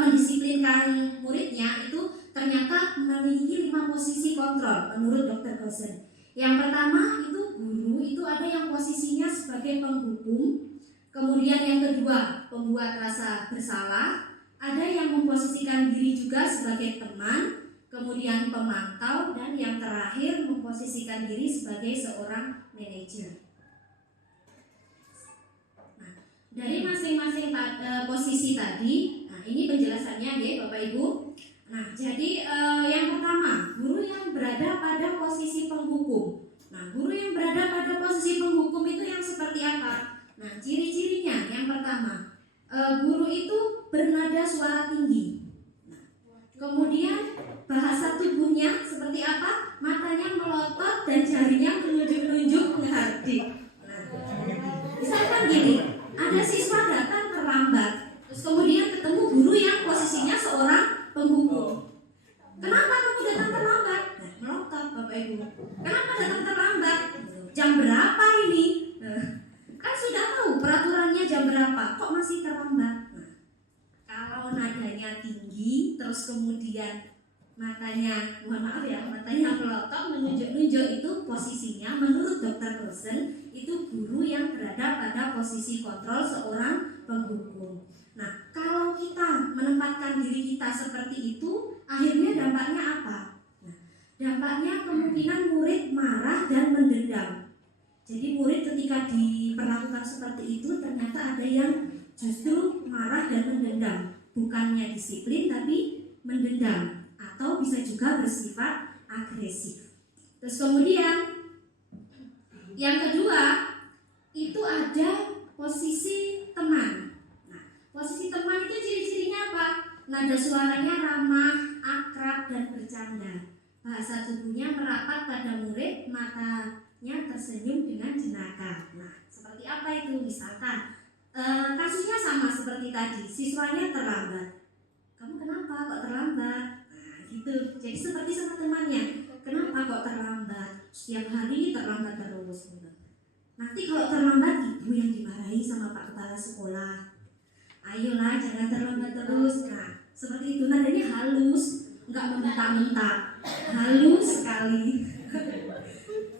mendisiplinkan muridnya itu ternyata memiliki 5 posisi kontrol menurut Dr. Gosen. Yang pertama itu guru itu ada yang posisinya sebagai penghukum, kemudian yang kedua pembuat rasa bersalah, ada yang memposisikan diri juga sebagai teman, kemudian pemantau, dan yang terakhir memposisikan diri sebagai seorang manajer. Nah, dari masing-masing posisi tadi, nah ini penjelasannya ya Bapak Ibu. Nah, jadi yang pertama, guru yang berada pada posisi penghukum. Nah, guru yang berada pada posisi penghukum itu yang seperti apa? Nah, ciri-cirinya yang pertama, guru itu bernada suara tinggi. Nah, kemudian bahasa tubuhnya seperti apa? dan jarinya menunjuk-nunjuk menghardik. Nah, misalkan gini, ada siswa datang terlambat, terus kemudian ketemu guru yang posisinya seorang penghukum. Kenapa kamu datang terlambat? Nah, melotot Bapak Ibu. Kenapa datang terlambat? Jam berapa ini? Nah, kan sudah tahu peraturannya jam berapa, kok masih terlambat? Nah, kalau nadanya tinggi, terus kemudian matanya, mohon maaf ya, matanya melotot, menunjuk-nunjuk, itu posisinya menurut Dr. Rosen itu guru yang berada pada posisi kontrol seorang penghukum. Nah, kalau kita menempatkan diri kita seperti itu, akhirnya dampaknya apa? Nah, dampaknya kemungkinan murid marah dan mendendam. Jadi murid ketika diperlakukan seperti itu ternyata ada yang justru marah dan mendendam, bukannya disiplin tapi mendendam, atau bisa juga bersifat agresif. Terus kemudian yang kedua itu ada posisi teman. Nah, posisi teman itu ciri-cirinya apa? Nada suaranya ramah, akrab, dan bercanda. Bahasa tubuhnya merapat pada murid, matanya tersenyum dengan jenaka. Nah, seperti apa itu? Misalkan kasusnya sama seperti tadi, siswanya terlambat. Kamu kenapa kok terlambat? Nah, gitu. Jadi seperti sama temannya, kenapa kok terlambat? Setiap hari terlambat terus. Nanti kalau terlambat, ibu yang dimarahi sama Pak Kepala Sekolah. Ayolah, jangan terlambat terus. Nah, seperti itu, nadanya halus, nggak membentak-bentak, halus sekali.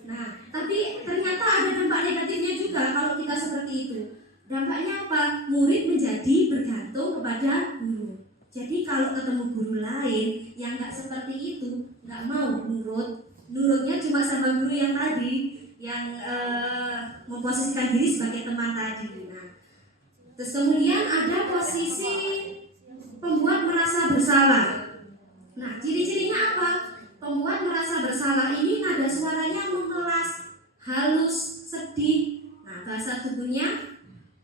Nah, tapi ternyata ada dampak negatifnya juga kalau kita seperti itu. Dampaknya apa? Murid menjadi bergantung kepada guru. Jadi kalau ketemu guru lain yang nggak seperti itu, nggak mau nurutnya cuma sama guru yang tadi, yang memposisikan diri sebagai teman tadi. Nah, terus kemudian ada posisi pembuat merasa bersalah. Nah, ciri-cirinya apa? Pembuat merasa bersalah ini nada suaranya mengelas, halus, sedih. Nah, bahasa tubuhnya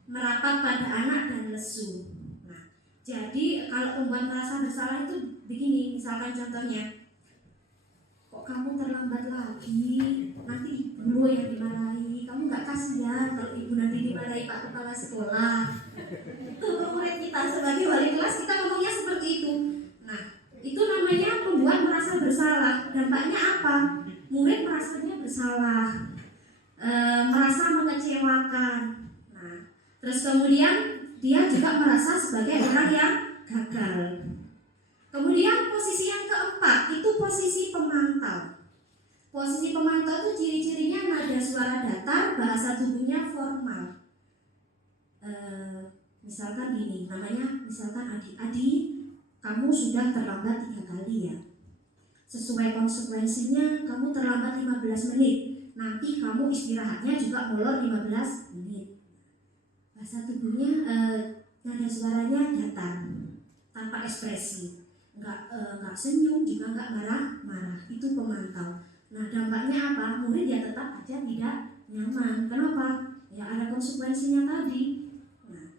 merapat pada anak dan lesu. Nah, jadi kalau pembuat merasa bersalah itu begini, misalkan contohnya, kok kamu terlambat lagi, nanti ibu yang dimarahi, kamu nggak kasihan kalau ibu nanti dimarahi Pak Kepala Sekolah. Itu murid kita sebagai wali kelas kita ngomongnya seperti itu. Nah, itu namanya pembuat merasa bersalah. Dampaknya apa? Murid merasanya bersalah, merasa mengecewakan. Nah, terus kemudian dia juga merasa sebagai orang yang gagal. Kemudian posisi yang keempat itu posisi pemantau. Posisi pemantau itu ciri-cirinya nada suara datar, bahasa tubuhnya formal. Misalkan ini namanya, misalkan adik-adik, kamu sudah terlambat 3 kali ya. Sesuai konsekuensinya kamu terlambat 15 menit. Nanti kamu istirahatnya juga molor 15 menit. Bahasa tubuhnya nada suaranya datar, tanpa ekspresi. Enggak senyum juga enggak marah-marah. Itu pemantau. Nah, dampaknya apa? Murid ya tetap aja tidak nyaman. Kenapa? Ya ada konsekuensinya tadi. Nah,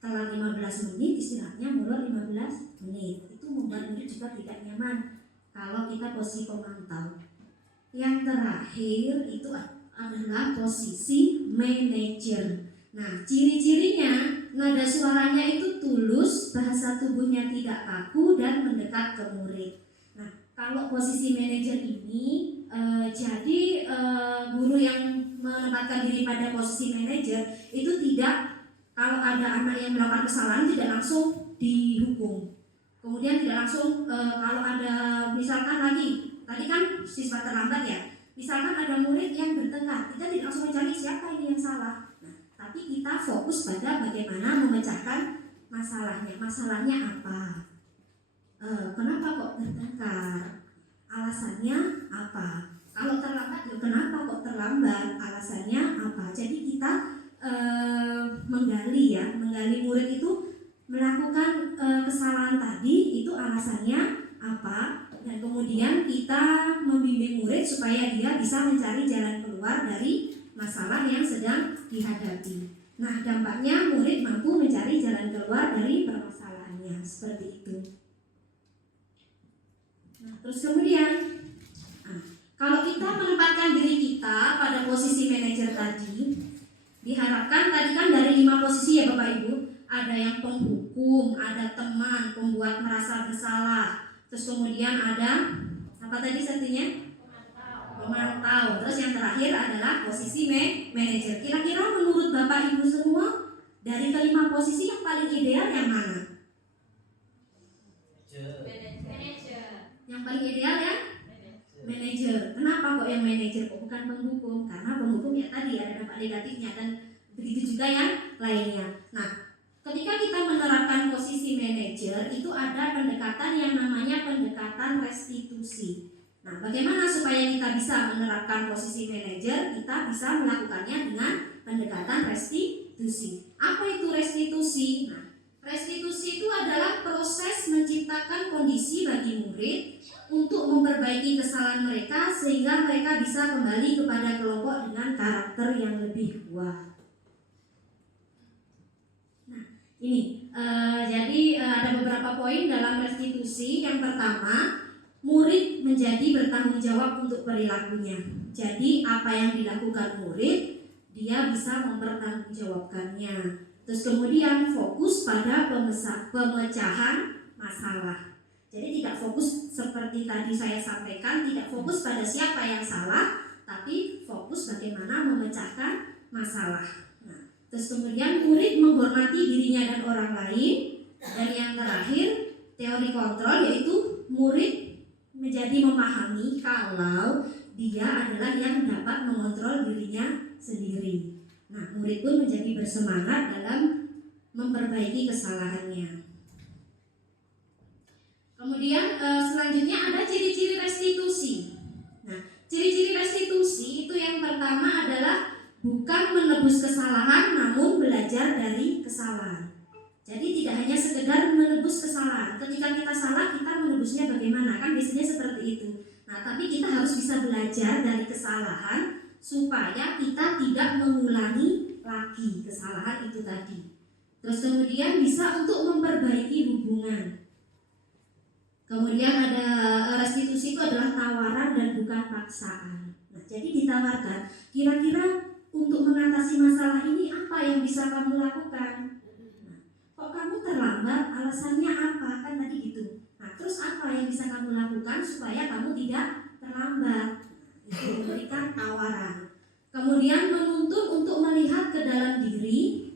setelah 15 menit istirahatnya molor 15 menit. Itu membuat murid juga tidak nyaman kalau kita posisi pemantau. Yang terakhir itu adalah posisi manajer. Nah, ciri-cirinya nada suaranya itu tulus, bahasa tubuhnya tidak kaku dan mendekat ke murid. Nah, kalau posisi manajer ini jadi guru yang menempatkan diri pada posisi manajer itu tidak, kalau ada anak yang melakukan kesalahan tidak langsung dihukum. Kemudian tidak langsung kalau ada misalkan lagi, tadi kan siswa terlambat ya, misalkan ada murid yang bertengkar, kita tidak langsung mencari siapa ini yang salah. Nah, tapi kita fokus pada bagaimana memecahkan masalahnya. Masalahnya apa? Kenapa kok bertengkar? Alasannya apa? Kalau terlambat, ya kenapa kok terlambat? Alasannya apa? Jadi kita menggali murid itu melakukan kesalahan tadi itu alasannya apa, dan kemudian kita membimbing murid supaya dia bisa mencari jalan keluar dari masalah yang sedang dihadapi. Nah, dampaknya murid mampu mencari jalan keluar dari permasalahannya, seperti itu. Nah, terus kemudian Kalau kita menempatkan diri kita pada posisi manajer tadi, diharapkan tadi kan dari 5 posisi ya Bapak Ibu, ada yang penghukum, ada teman, pembuat merasa bersalah, terus kemudian ada apa tadi satunya? Pemantau. Terus yang terakhir adalah posisi manajer. Kira-kira menurut Bapak Ibu semua dari kelima posisi yang paling ideal yang mana? Yang paling ideal ya? Manajer. Kenapa kok yang manajer kok bukan penghukum? Karena penghukum ya tadi ada dampak negatifnya dan begitu juga yang lainnya. Nah, ketika kita menerapkan posisi manajer itu ada pendekatan yang namanya pendekatan restitusi. Nah, bagaimana supaya kita bisa menerapkan posisi manajer? Kita bisa melakukannya dengan pendekatan restitusi. Apa itu restitusi? Nah, restitusi itu adalah proses menciptakan kondisi bagi murid untuk memperbaiki kesalahan mereka sehingga mereka bisa kembali kepada kelompok dengan karakter yang lebih kuat. Nah, ini jadi ada beberapa poin dalam restitusi. Yang pertama, murid menjadi bertanggung jawab untuk perilakunya. Jadi apa yang dilakukan murid, dia bisa mempertanggungjawabkannya. Terus kemudian fokus pada pemecahan masalah. Jadi tidak fokus seperti tadi saya sampaikan, tidak fokus pada siapa yang salah, tapi fokus bagaimana memecahkan masalah. Nah, terus kemudian murid menghormati dirinya dan orang lain. Dan yang terakhir, teori kontrol, yaitu murid menjadi memahami kalau dia adalah yang dapat mengontrol dirinya sendiri. Nah, murid pun menjadi bersemangat dalam memperbaiki kesalahannya. Kemudian selanjutnya ada ciri-ciri restitusi. Nah, ciri-ciri restitusi itu yang pertama adalah bukan menebus kesalahan namun belajar dari kesalahan. Jadi tidak hanya sekedar menebus kesalahan. Ketika kita salah, kita menebusnya bagaimana? Kan biasanya seperti itu. Nah, tapi kita harus bisa belajar dari kesalahan supaya kita tidak mengulangi lagi kesalahan itu tadi. Terus kemudian bisa untuk memperbaiki hubungan. Kemudian ada restitusi itu adalah tawaran dan bukan paksaan. Nah, jadi ditawarkan, kira-kira untuk mengatasi masalah ini apa yang bisa kamu lakukan? Kok kamu terlambat, alasannya apa? Kan tadi gitu. Nah, terus apa yang bisa kamu lakukan supaya kamu tidak terlambat? Itu memberikan tawaran. Kemudian menuntut untuk melihat ke dalam diri,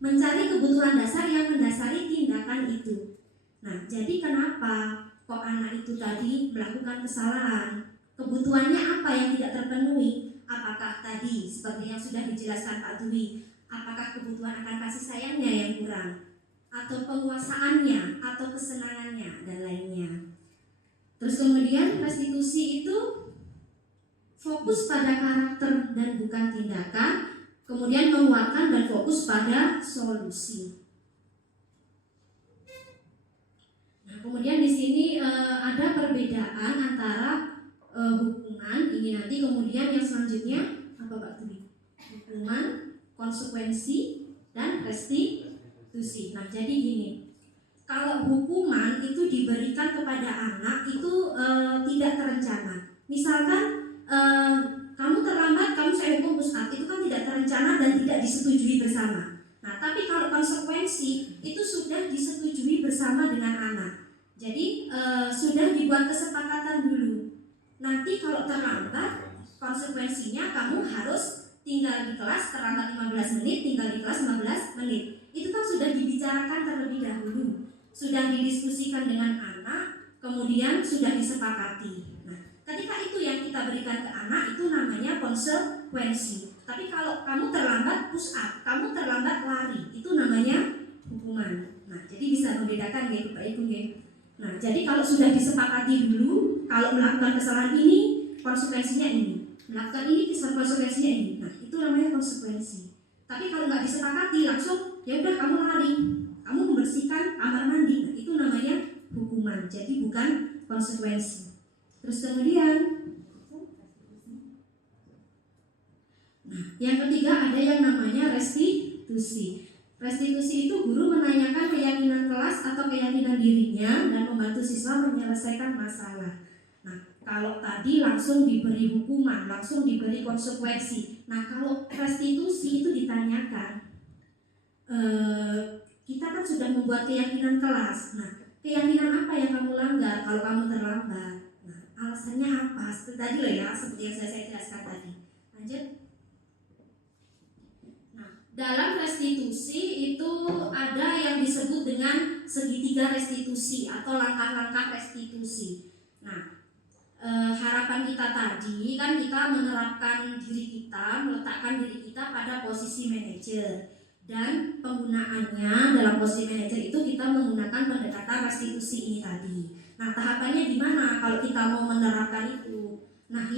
mencari kebutuhan dasar yang mendasari tindakan itu. Nah, jadi kenapa kok anak itu tadi melakukan kesalahan? Kebutuhannya apa yang tidak terpenuhi? Apakah tadi seperti yang sudah dijelaskan Pak Dwi, apakah kebutuhan akan kasih sayangnya yang kurang? Atau penguasaannya, atau kesenangannya, dan lainnya. Terus kemudian restitusi itu fokus pada karakter dan bukan tindakan, kemudian menguatkan dan fokus pada solusi. Nah, kemudian di sini ada perbedaan antara hukuman ini nanti, kemudian yang selanjutnya apa Pak Tuli? Hukuman, konsekuensi, dan restitusi. Nah, jadi gini, kalau hukuman itu diberikan kepada anak itu tidak terencana. Misalkan kamu terlambat, kamu saya hukum push up, itu kan tidak terencana dan tidak disetujui bersama. Nah, tapi kalau konsekuensi itu sudah disetujui bersama dengan anak. Jadi sudah dibuat kesepakatan dulu. Nanti kalau terlambat, konsekuensinya kamu harus tinggal di kelas terlambat 15 menit, tinggal di kelas 15 menit. Itu kan sudah dibicarakan terlebih dahulu, sudah didiskusikan dengan anak, kemudian sudah disepakati. Nah, ketika itu yang kita berikan ke anak itu namanya konsekuensi. Tapi kalau kamu terlambat push up, kamu terlambat lari, itu namanya hukuman. Nah, jadi bisa membedakan ya Bapak Ibu ya. Nah, jadi kalau sudah disepakati dulu, kalau melakukan kesalahan ini, konsekuensinya ini. Melakukan ini, konsekuensinya ini. Nah, itu namanya konsekuensi. Tapi kalau nggak disepakati langsung, ya udah kamu lari, kamu membersihkan kamar mandi. Nah, itu namanya hukuman. Jadi bukan konsekuensi. Terus kemudian, nah, yang ketiga ada yang namanya restitusi. Restitusi itu guru menanyakan keyakinan kelas atau keyakinan dirinya dan membantu siswa menyelesaikan masalah. Nah, Kalau tadi langsung diberi hukuman, langsung diberi konsekuensi. Nah, kalau restitusi itu ditanyakan, kita kan sudah membuat keyakinan kelas. Nah, keyakinan apa yang kamu langgar kalau kamu terlambat? Nah, alasannya apa? Seperti tadi loh ya, seperti yang saya jelaskan tadi. Lanjut. Nah, dalam restitusi itu ada yang disebut dengan segitiga restitusi atau langkah-langkah restitusi. Nah, harapan kita tadi kan kita menerapkan diri kita, meletakkan diri kita pada posisi manajer, dan penggunaannya dalam posisi manajer itu kita menggunakan pendekatan restitusi ini tadi. Nah, tahapannya gimana kalau kita mau menerapkan itu? Nah,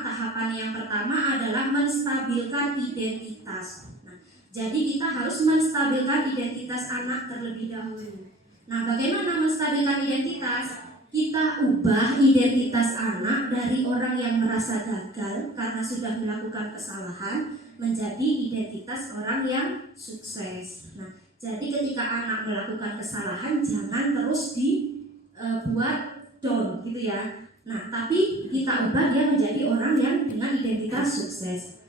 tahapan yang pertama adalah menstabilkan identitas. Nah, jadi kita harus menstabilkan identitas anak terlebih dahulu. Nah, bagaimana menstabilkan identitas? Kita ubah identitas anak dari orang yang merasa gagal karena sudah melakukan kesalahan menjadi identitas orang yang sukses. Nah, jadi ketika anak melakukan kesalahan jangan terus dibuat down gitu ya. Nah, tapi kita ubah dia menjadi orang yang dengan identitas sukses.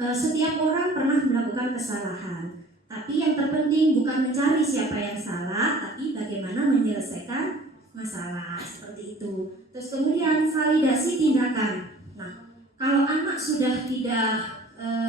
Setiap orang pernah melakukan kesalahan, tapi yang terpenting bukan mencari siapa yang salah, tapi bagaimana menyelesaikan masalah, seperti itu. Terus kemudian validasi tindakan. Nah, kalau anak sudah tidak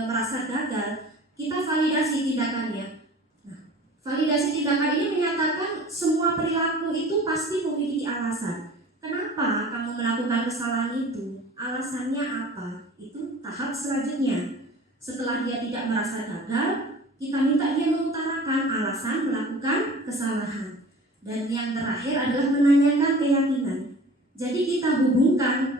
merasa gagal, kita validasi tindakannya. Nah, validasi tindakan ini menyatakan semua perilaku itu pasti memiliki alasan. Kenapa kamu melakukan kesalahan itu? Alasannya apa? Itu tahap selanjutnya. Setelah dia tidak merasa gagal, kita minta dia mengutarakan alasan melakukan kesalahan. Dan yang terakhir adalah menanyakan keyakinan. Jadi kita hubungkan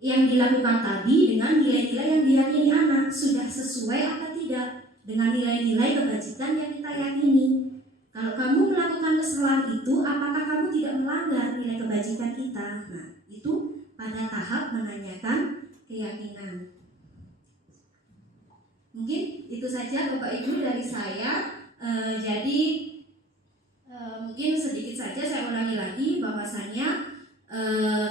yang dilakukan tadi dengan nilai-nilai yang diyakini anak sudah sesuai atau tidak dengan nilai-nilai kebajikan yang kita yakini. Kalau kamu melakukan kesalahan itu, apakah kamu tidak melanggar nilai kebajikan kita? Nah, itu pada tahap menanyakan keyakinan. Mungkin itu saja Bapak Ibu dari saya. Mungkin sedikit saja saya ulangi lagi bahwasanya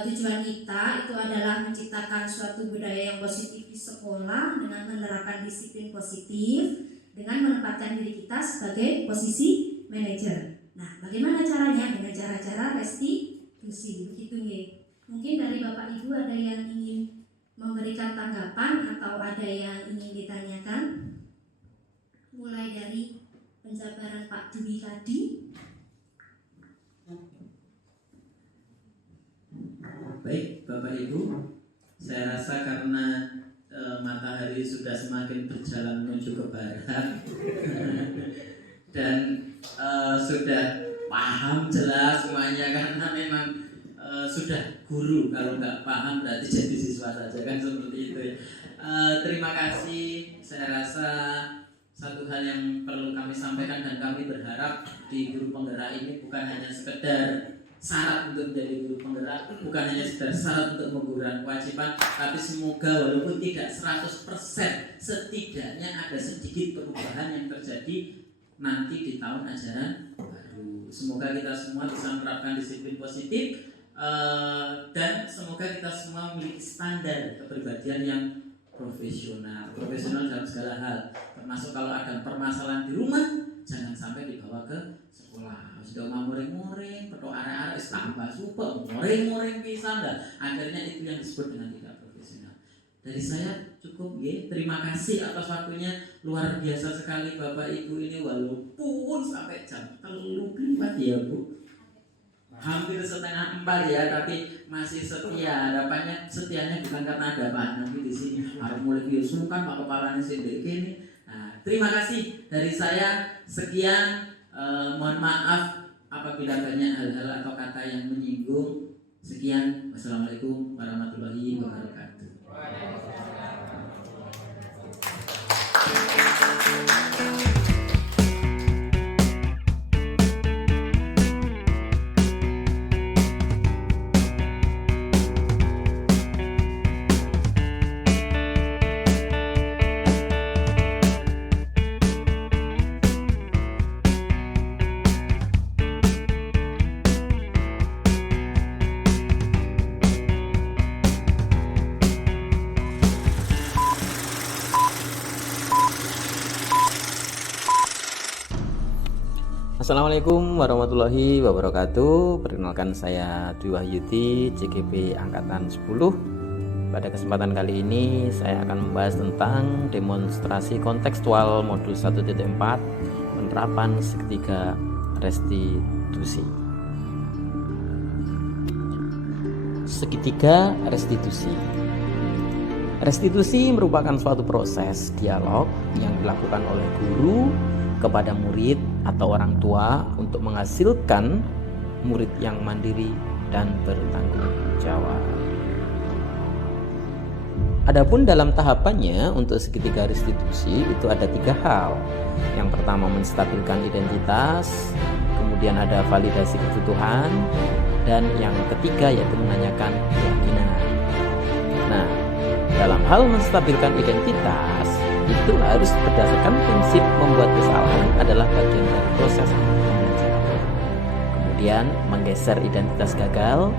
tujuan kita itu adalah menciptakan suatu budaya yang positif di sekolah dengan menerapkan disiplin positif dengan menempatkan diri kita sebagai posisi manajer. Nah, bagaimana caranya? Dengan cara-cara restitusi, begitu ya. Mungkin dari Bapak Ibu ada yang ingin memberikan tanggapan atau ada yang ingin ditanyakan, mulai dari penjabaran Pak Dwi tadi. Baik, Bapak Ibu, saya rasa karena matahari sudah semakin berjalan menuju ke barat dan sudah paham jelas semuanya, karena memang sudah guru, kalau nggak paham berarti jadi siswa saja, kan seperti itu ya. Terima kasih. Saya rasa satu hal yang perlu kami sampaikan dan kami berharap di guru penggerak ini bukan hanya sekedar syarat untuk menjadi guru penggerak, bukan hanya sekedar syarat untuk menggugurkan kewajiban, tapi semoga walaupun tidak 100%, setidaknya ada sedikit perubahan yang terjadi nanti di tahun ajaran baru. Semoga kita semua bisa menerapkan disiplin positif, dan semoga kita semua memiliki standar kepribadian yang profesional dalam segala hal, termasuk kalau ada permasalahan di rumah jangan sampai dibawa ke sekolah. Sudah ngomong-ngomong, petok arek-arek tambah super, ngoreng-ngoreng pisan dah. Akhirnya itu yang disebut dengan tidak profesional. Dari saya cukup ya. Terima kasih atas waktunya, luar biasa sekali Bapak Ibu ini, walaupun sampai jam 3:04 ya Bu. Hampir 3:30 ya, tapi masih setia. Harapannya setianya bukan karena ada Pak Nabi di sini. Harus mulai diusulkan Pak Kepala Sendiri ini. Nah, terima kasih dari saya. Sekian. Mohon maaf apabila banyak hal-hal atau kata yang menyinggung. Sekian. Wassalamualaikum warahmatullahi wabarakatuh. Assalamualaikum warahmatullahi wabarakatuh. Perkenalkan saya Dwi Wahyudi, CGP Angkatan 10. Pada kesempatan kali ini saya akan membahas tentang demonstrasi kontekstual modul 1.4 penerapan segitiga restitusi. Segitiga restitusi. Restitusi merupakan suatu proses dialog yang dilakukan oleh guru kepada murid atau orang tua untuk menghasilkan murid yang mandiri dan bertanggung jawab. Adapun dalam tahapannya untuk segitiga restitusi itu ada 3 hal. Yang pertama menstabilkan identitas, kemudian ada validasi kebutuhan, dan yang ketiga yaitu menanyakan keyakinan. Nah, dalam hal menstabilkan identitas itu harus berdasarkan prinsip membuat kesalahan adalah bagian dari proses pembelajaran. Kemudian menggeser identitas gagal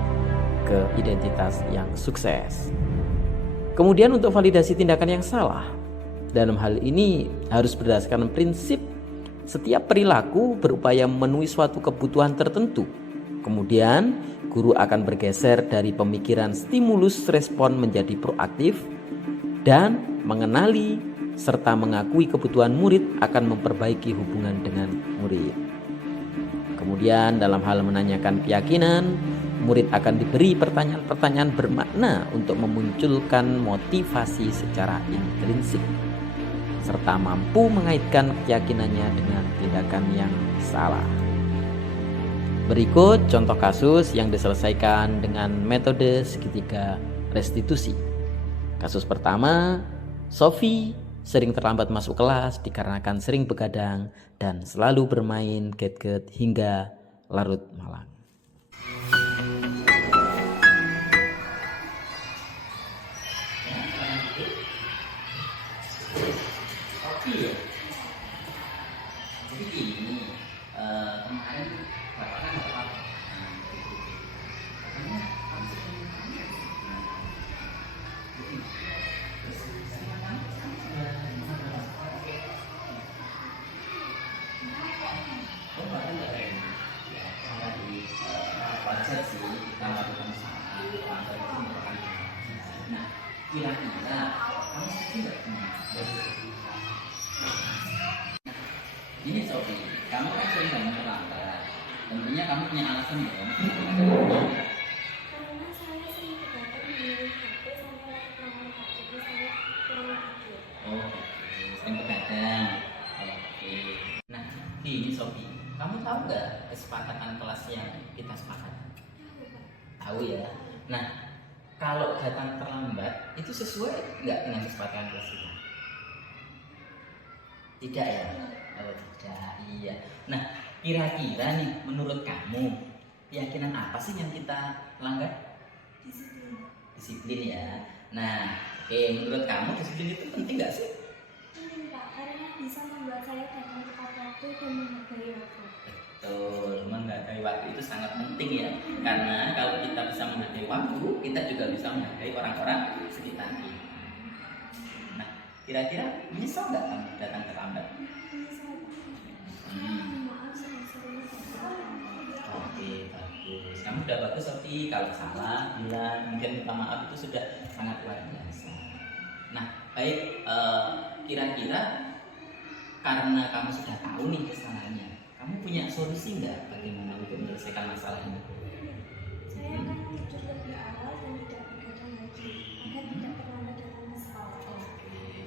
ke identitas yang sukses. Kemudian untuk validasi tindakan yang salah, dalam hal ini harus berdasarkan prinsip setiap perilaku berupaya memenuhi suatu kebutuhan tertentu. Kemudian guru akan bergeser dari pemikiran stimulus respon menjadi proaktif dan mengenali serta mengakui kebutuhan murid akan memperbaiki hubungan dengan murid. Kemudian dalam hal menanyakan keyakinan, murid akan diberi pertanyaan-pertanyaan bermakna untuk memunculkan motivasi secara intrinsik serta mampu mengaitkan keyakinannya dengan tindakan yang salah. Berikut contoh kasus yang diselesaikan dengan metode segitiga restitusi. Kasus pertama, Sofi sering terlambat masuk kelas dikarenakan sering begadang dan selalu bermain gadget hingga larut malam. Jadi gini, kemarin bapak kan nggak apa-apa. Wajar sih kita melakukan kesalahan, wajar itu merupakan kesalahan. Nah, kira-kira kamu setuju nggak? Ini Sofi, kamu kan sering bangun terlambat. Tentunya kamu punya alasan dong. Karena saya sering begadang di HP sampai larut malam, Pak. Jadi saya kurang tidur. Oh, sering begadang. Oke. Nah, ini Sofi, kamu tahu nggak kesepakatan kelas yang kita sepakat? Tahu ya. Nah, kalau datang terlambat itu sesuai nggak dengan kesepakatan kelas kita? Tidak ya? Oh tidak, iya. Nah, kira-kira nih menurut kamu keyakinan apa sih yang kita langgar? Disiplin. Disiplin ya. Nah, oke, menurut kamu disiplin itu penting nggak sih? Penting, Pak, karena bisa membuat saya datang tepat waktu dan menghargai waktu. Betul, menghargai waktu itu sangat penting ya. Karena kalau kita bisa menghargai waktu, kita juga bisa menghargai orang-orang sekitar kita. Nah, kira-kira menyesal nggak kamu datang terlambat? Menyesal, Pak. Maaf, saya sering begadang. Oke, bagus. Kamu udah bagus, Sofi. Kalau salah, bilang, kemudian minta maaf itu sudah sangat luar biasa. Nah, baik. Kira-kira karena kamu sudah tahu nih kesalahannya, kamu punya solusi nggak bagaimana untuk menyelesaikan masalah ini? Saya akan tidur lebih awal dan tidak begadang lagi, agar tidak terlambat datang ke sekolah.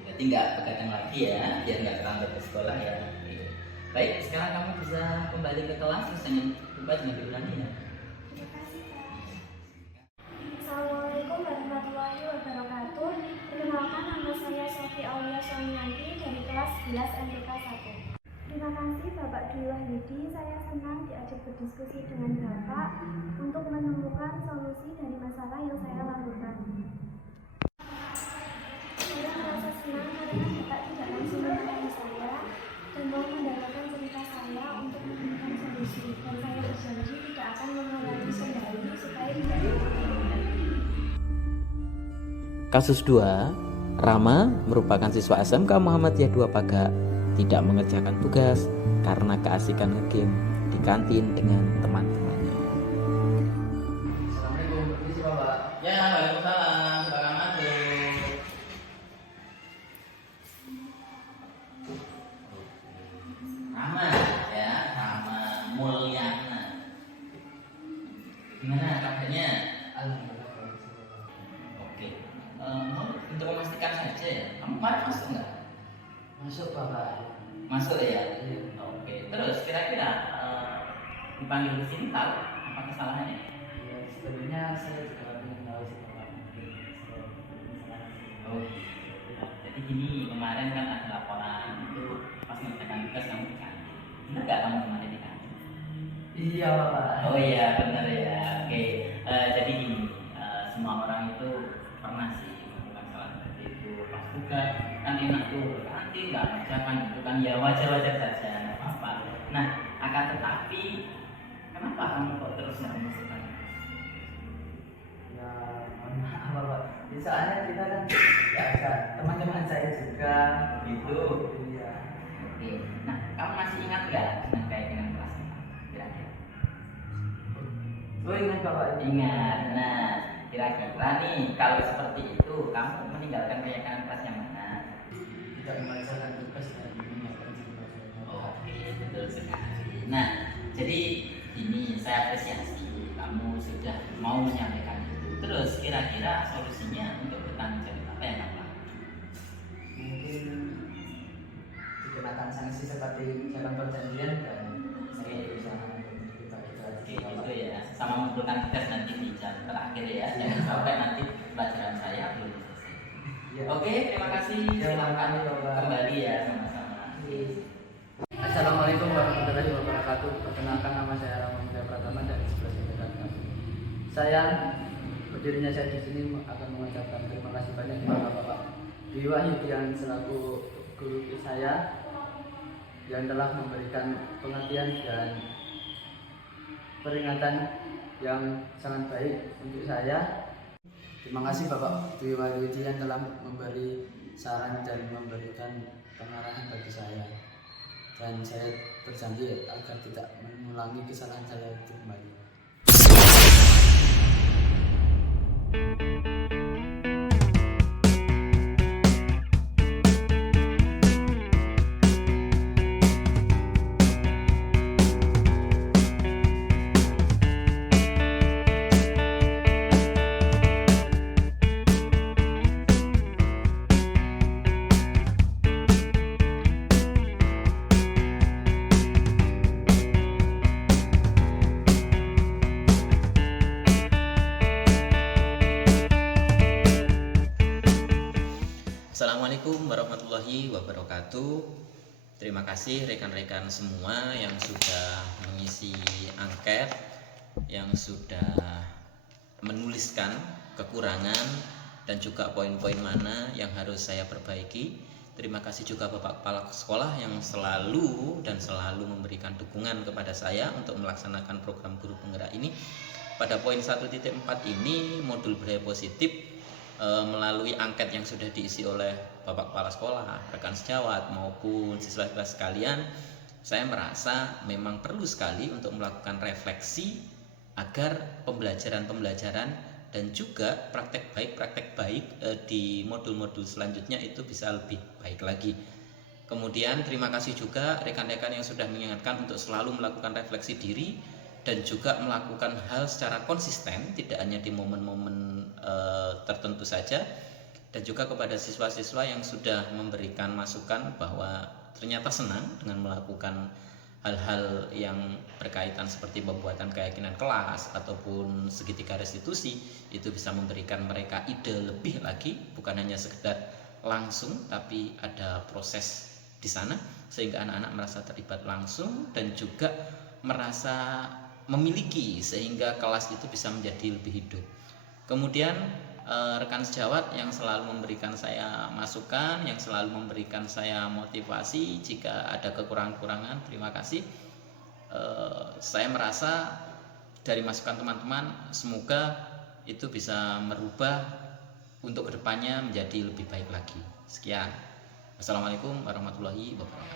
Berarti nggak begadang lagi ya, biar nggak terlambat ke sekolah ya. Oke. Baik, sekarang kamu bisa kembali ke kelas, terus jangan lupa jangan diulangi ya. Terima kasih, Pak. Assalamualaikum warahmatullahi wabarakatuh. Perkenalkan, nama saya Sofi Aulia Somianti dari kelas 11 MTK 1. Terima kasih Bapak Dwi Wahyudi. Saya senang diajak berdiskusi dengan Bapak untuk menemukan solusi dari masalah yang saya lakukan. Saya merasa senang karena Bapak tidak langsung menghakimi saya dan mau mendengarkan cerita saya untuk menemukan solusi. Dan saya berjanji tidak akan mengulangi kembali supaya tidak diulangi. Kasus 2, Rama merupakan siswa SMK Muhammadiyah 2 Paga tidak mengerjakan tugas karena keasikan ngegame. di kantin dengan teman-temannya. Assalamualaikum, permisi Bapak. Ya, waalaikumsalam. Silakan masuk. Rahma ya, Rahma Mulyana. Gimana kabarnya? Alhamdulillah baik, Bapak. Oke. Untuk memastikan saja ya, kamu kemarin masuk nggak? Masuk Bapak. Masuk ya. Iya. Oke. Terus kira-kira dipanggil ke sini tahu apa kesalahannya? Ya, sebenarnya saya juga ingin tahu sih Bapak. Oh. Jadi gini, kemarin kan ada laporan itu pas mengerjakan tugas kamu di kantin. Benar nggak kamu kemarin di kantin? Iya Bapak. Oh iya, benar ya. Oke. Jadi gini, semua orang itu pernah sih melakukan salah seperti itu. Pas buka kan enak tuh ke kantin, nggak mengerjakan itu kan ya wajar-wajar saja, nggak apa-apa. Nah, akan tetapi kenapa kamu kok terus nggak memasukkan? Ya, mohon maaf Bapak. Ya, soalnya kita kan ya ada teman-teman saya juga. Gitu. Iya. Oke. Nah, kamu masih ingat nggak dengan keyakinan kelas kira-kira? Oh ingat Bapak. Ingat. Nah, kira-kira nih kalau seperti itu kamu meninggalkan keyakinan kelas yang mana? Tidak mengerjakan tugas dan menyiapkan tugas. Oke, betul sekali. Nah, jadi ini saya apresiasi kamu sudah mau menyampaikan itu. Terus kira-kira solusinya untuk bertanggung jawab apa yang kamu lakukan? Mungkin dikenakan sanksi seperti jalan perjanjian dan saya berusaha untuk kita Oke, itu ya, sama mengumpulkan tugas nanti di jam terakhir ya, jangan sampai nanti pelajaran saya belum selesai. Ya. Oke, terima kasih. Silakan kembali ya sama-sama. Assalamualaikum warahmatullahi wabarakatuh. Perkenalkan nama saya Rahman Mulia Pratama dari 11 MTK. Saya berdirinya saya di sini akan mengucapkan terima kasih banyak kepada Bapak Dwi Wahyudian selaku guru saya yang telah memberikan pengertian dan peringatan yang sangat baik untuk saya. Terima kasih Bapak Dwi Wahyudian telah memberi saran dan memberikan pengarahan bagi saya. Dan saya berjanji agar tidak mengulangi kesalahan saya itu kembali. Assalamualaikum warahmatullahi wabarakatuh. Terima kasih rekan-rekan semua yang sudah mengisi angket, yang sudah menuliskan kekurangan dan juga poin-poin mana yang harus saya perbaiki. Terima kasih juga Bapak Kepala Sekolah yang selalu memberikan dukungan kepada saya untuk melaksanakan program guru penggerak ini. Pada poin 1.4 ini modul budaya positif melalui angket yang sudah diisi oleh Bapak Kepala Sekolah, rekan sejawat maupun siswa-siswa sekalian, saya merasa memang perlu sekali untuk melakukan refleksi agar pembelajaran dan juga praktek baik di modul-modul selanjutnya itu bisa lebih baik lagi. Kemudian terima kasih juga rekan-rekan yang sudah mengingatkan untuk selalu melakukan refleksi diri dan juga melakukan hal secara konsisten, tidak hanya di momen-momen tertentu saja, dan juga kepada siswa-siswa yang sudah memberikan masukan bahwa ternyata senang dengan melakukan hal-hal yang berkaitan seperti pembuatan keyakinan kelas ataupun segitiga restitusi, itu bisa memberikan mereka ide lebih lagi, bukan hanya sekedar langsung tapi ada proses di sana sehingga anak-anak merasa terlibat langsung dan juga merasa memiliki sehingga kelas itu bisa menjadi lebih hidup. Kemudian rekan sejawat yang selalu memberikan saya masukan, yang selalu memberikan saya motivasi jika ada kekurangan-kekurangan, terima kasih. Saya merasa dari masukan teman-teman semoga itu bisa merubah untuk kedepannya menjadi lebih baik lagi. Sekian. Assalamualaikum warahmatullahi wabarakatuh.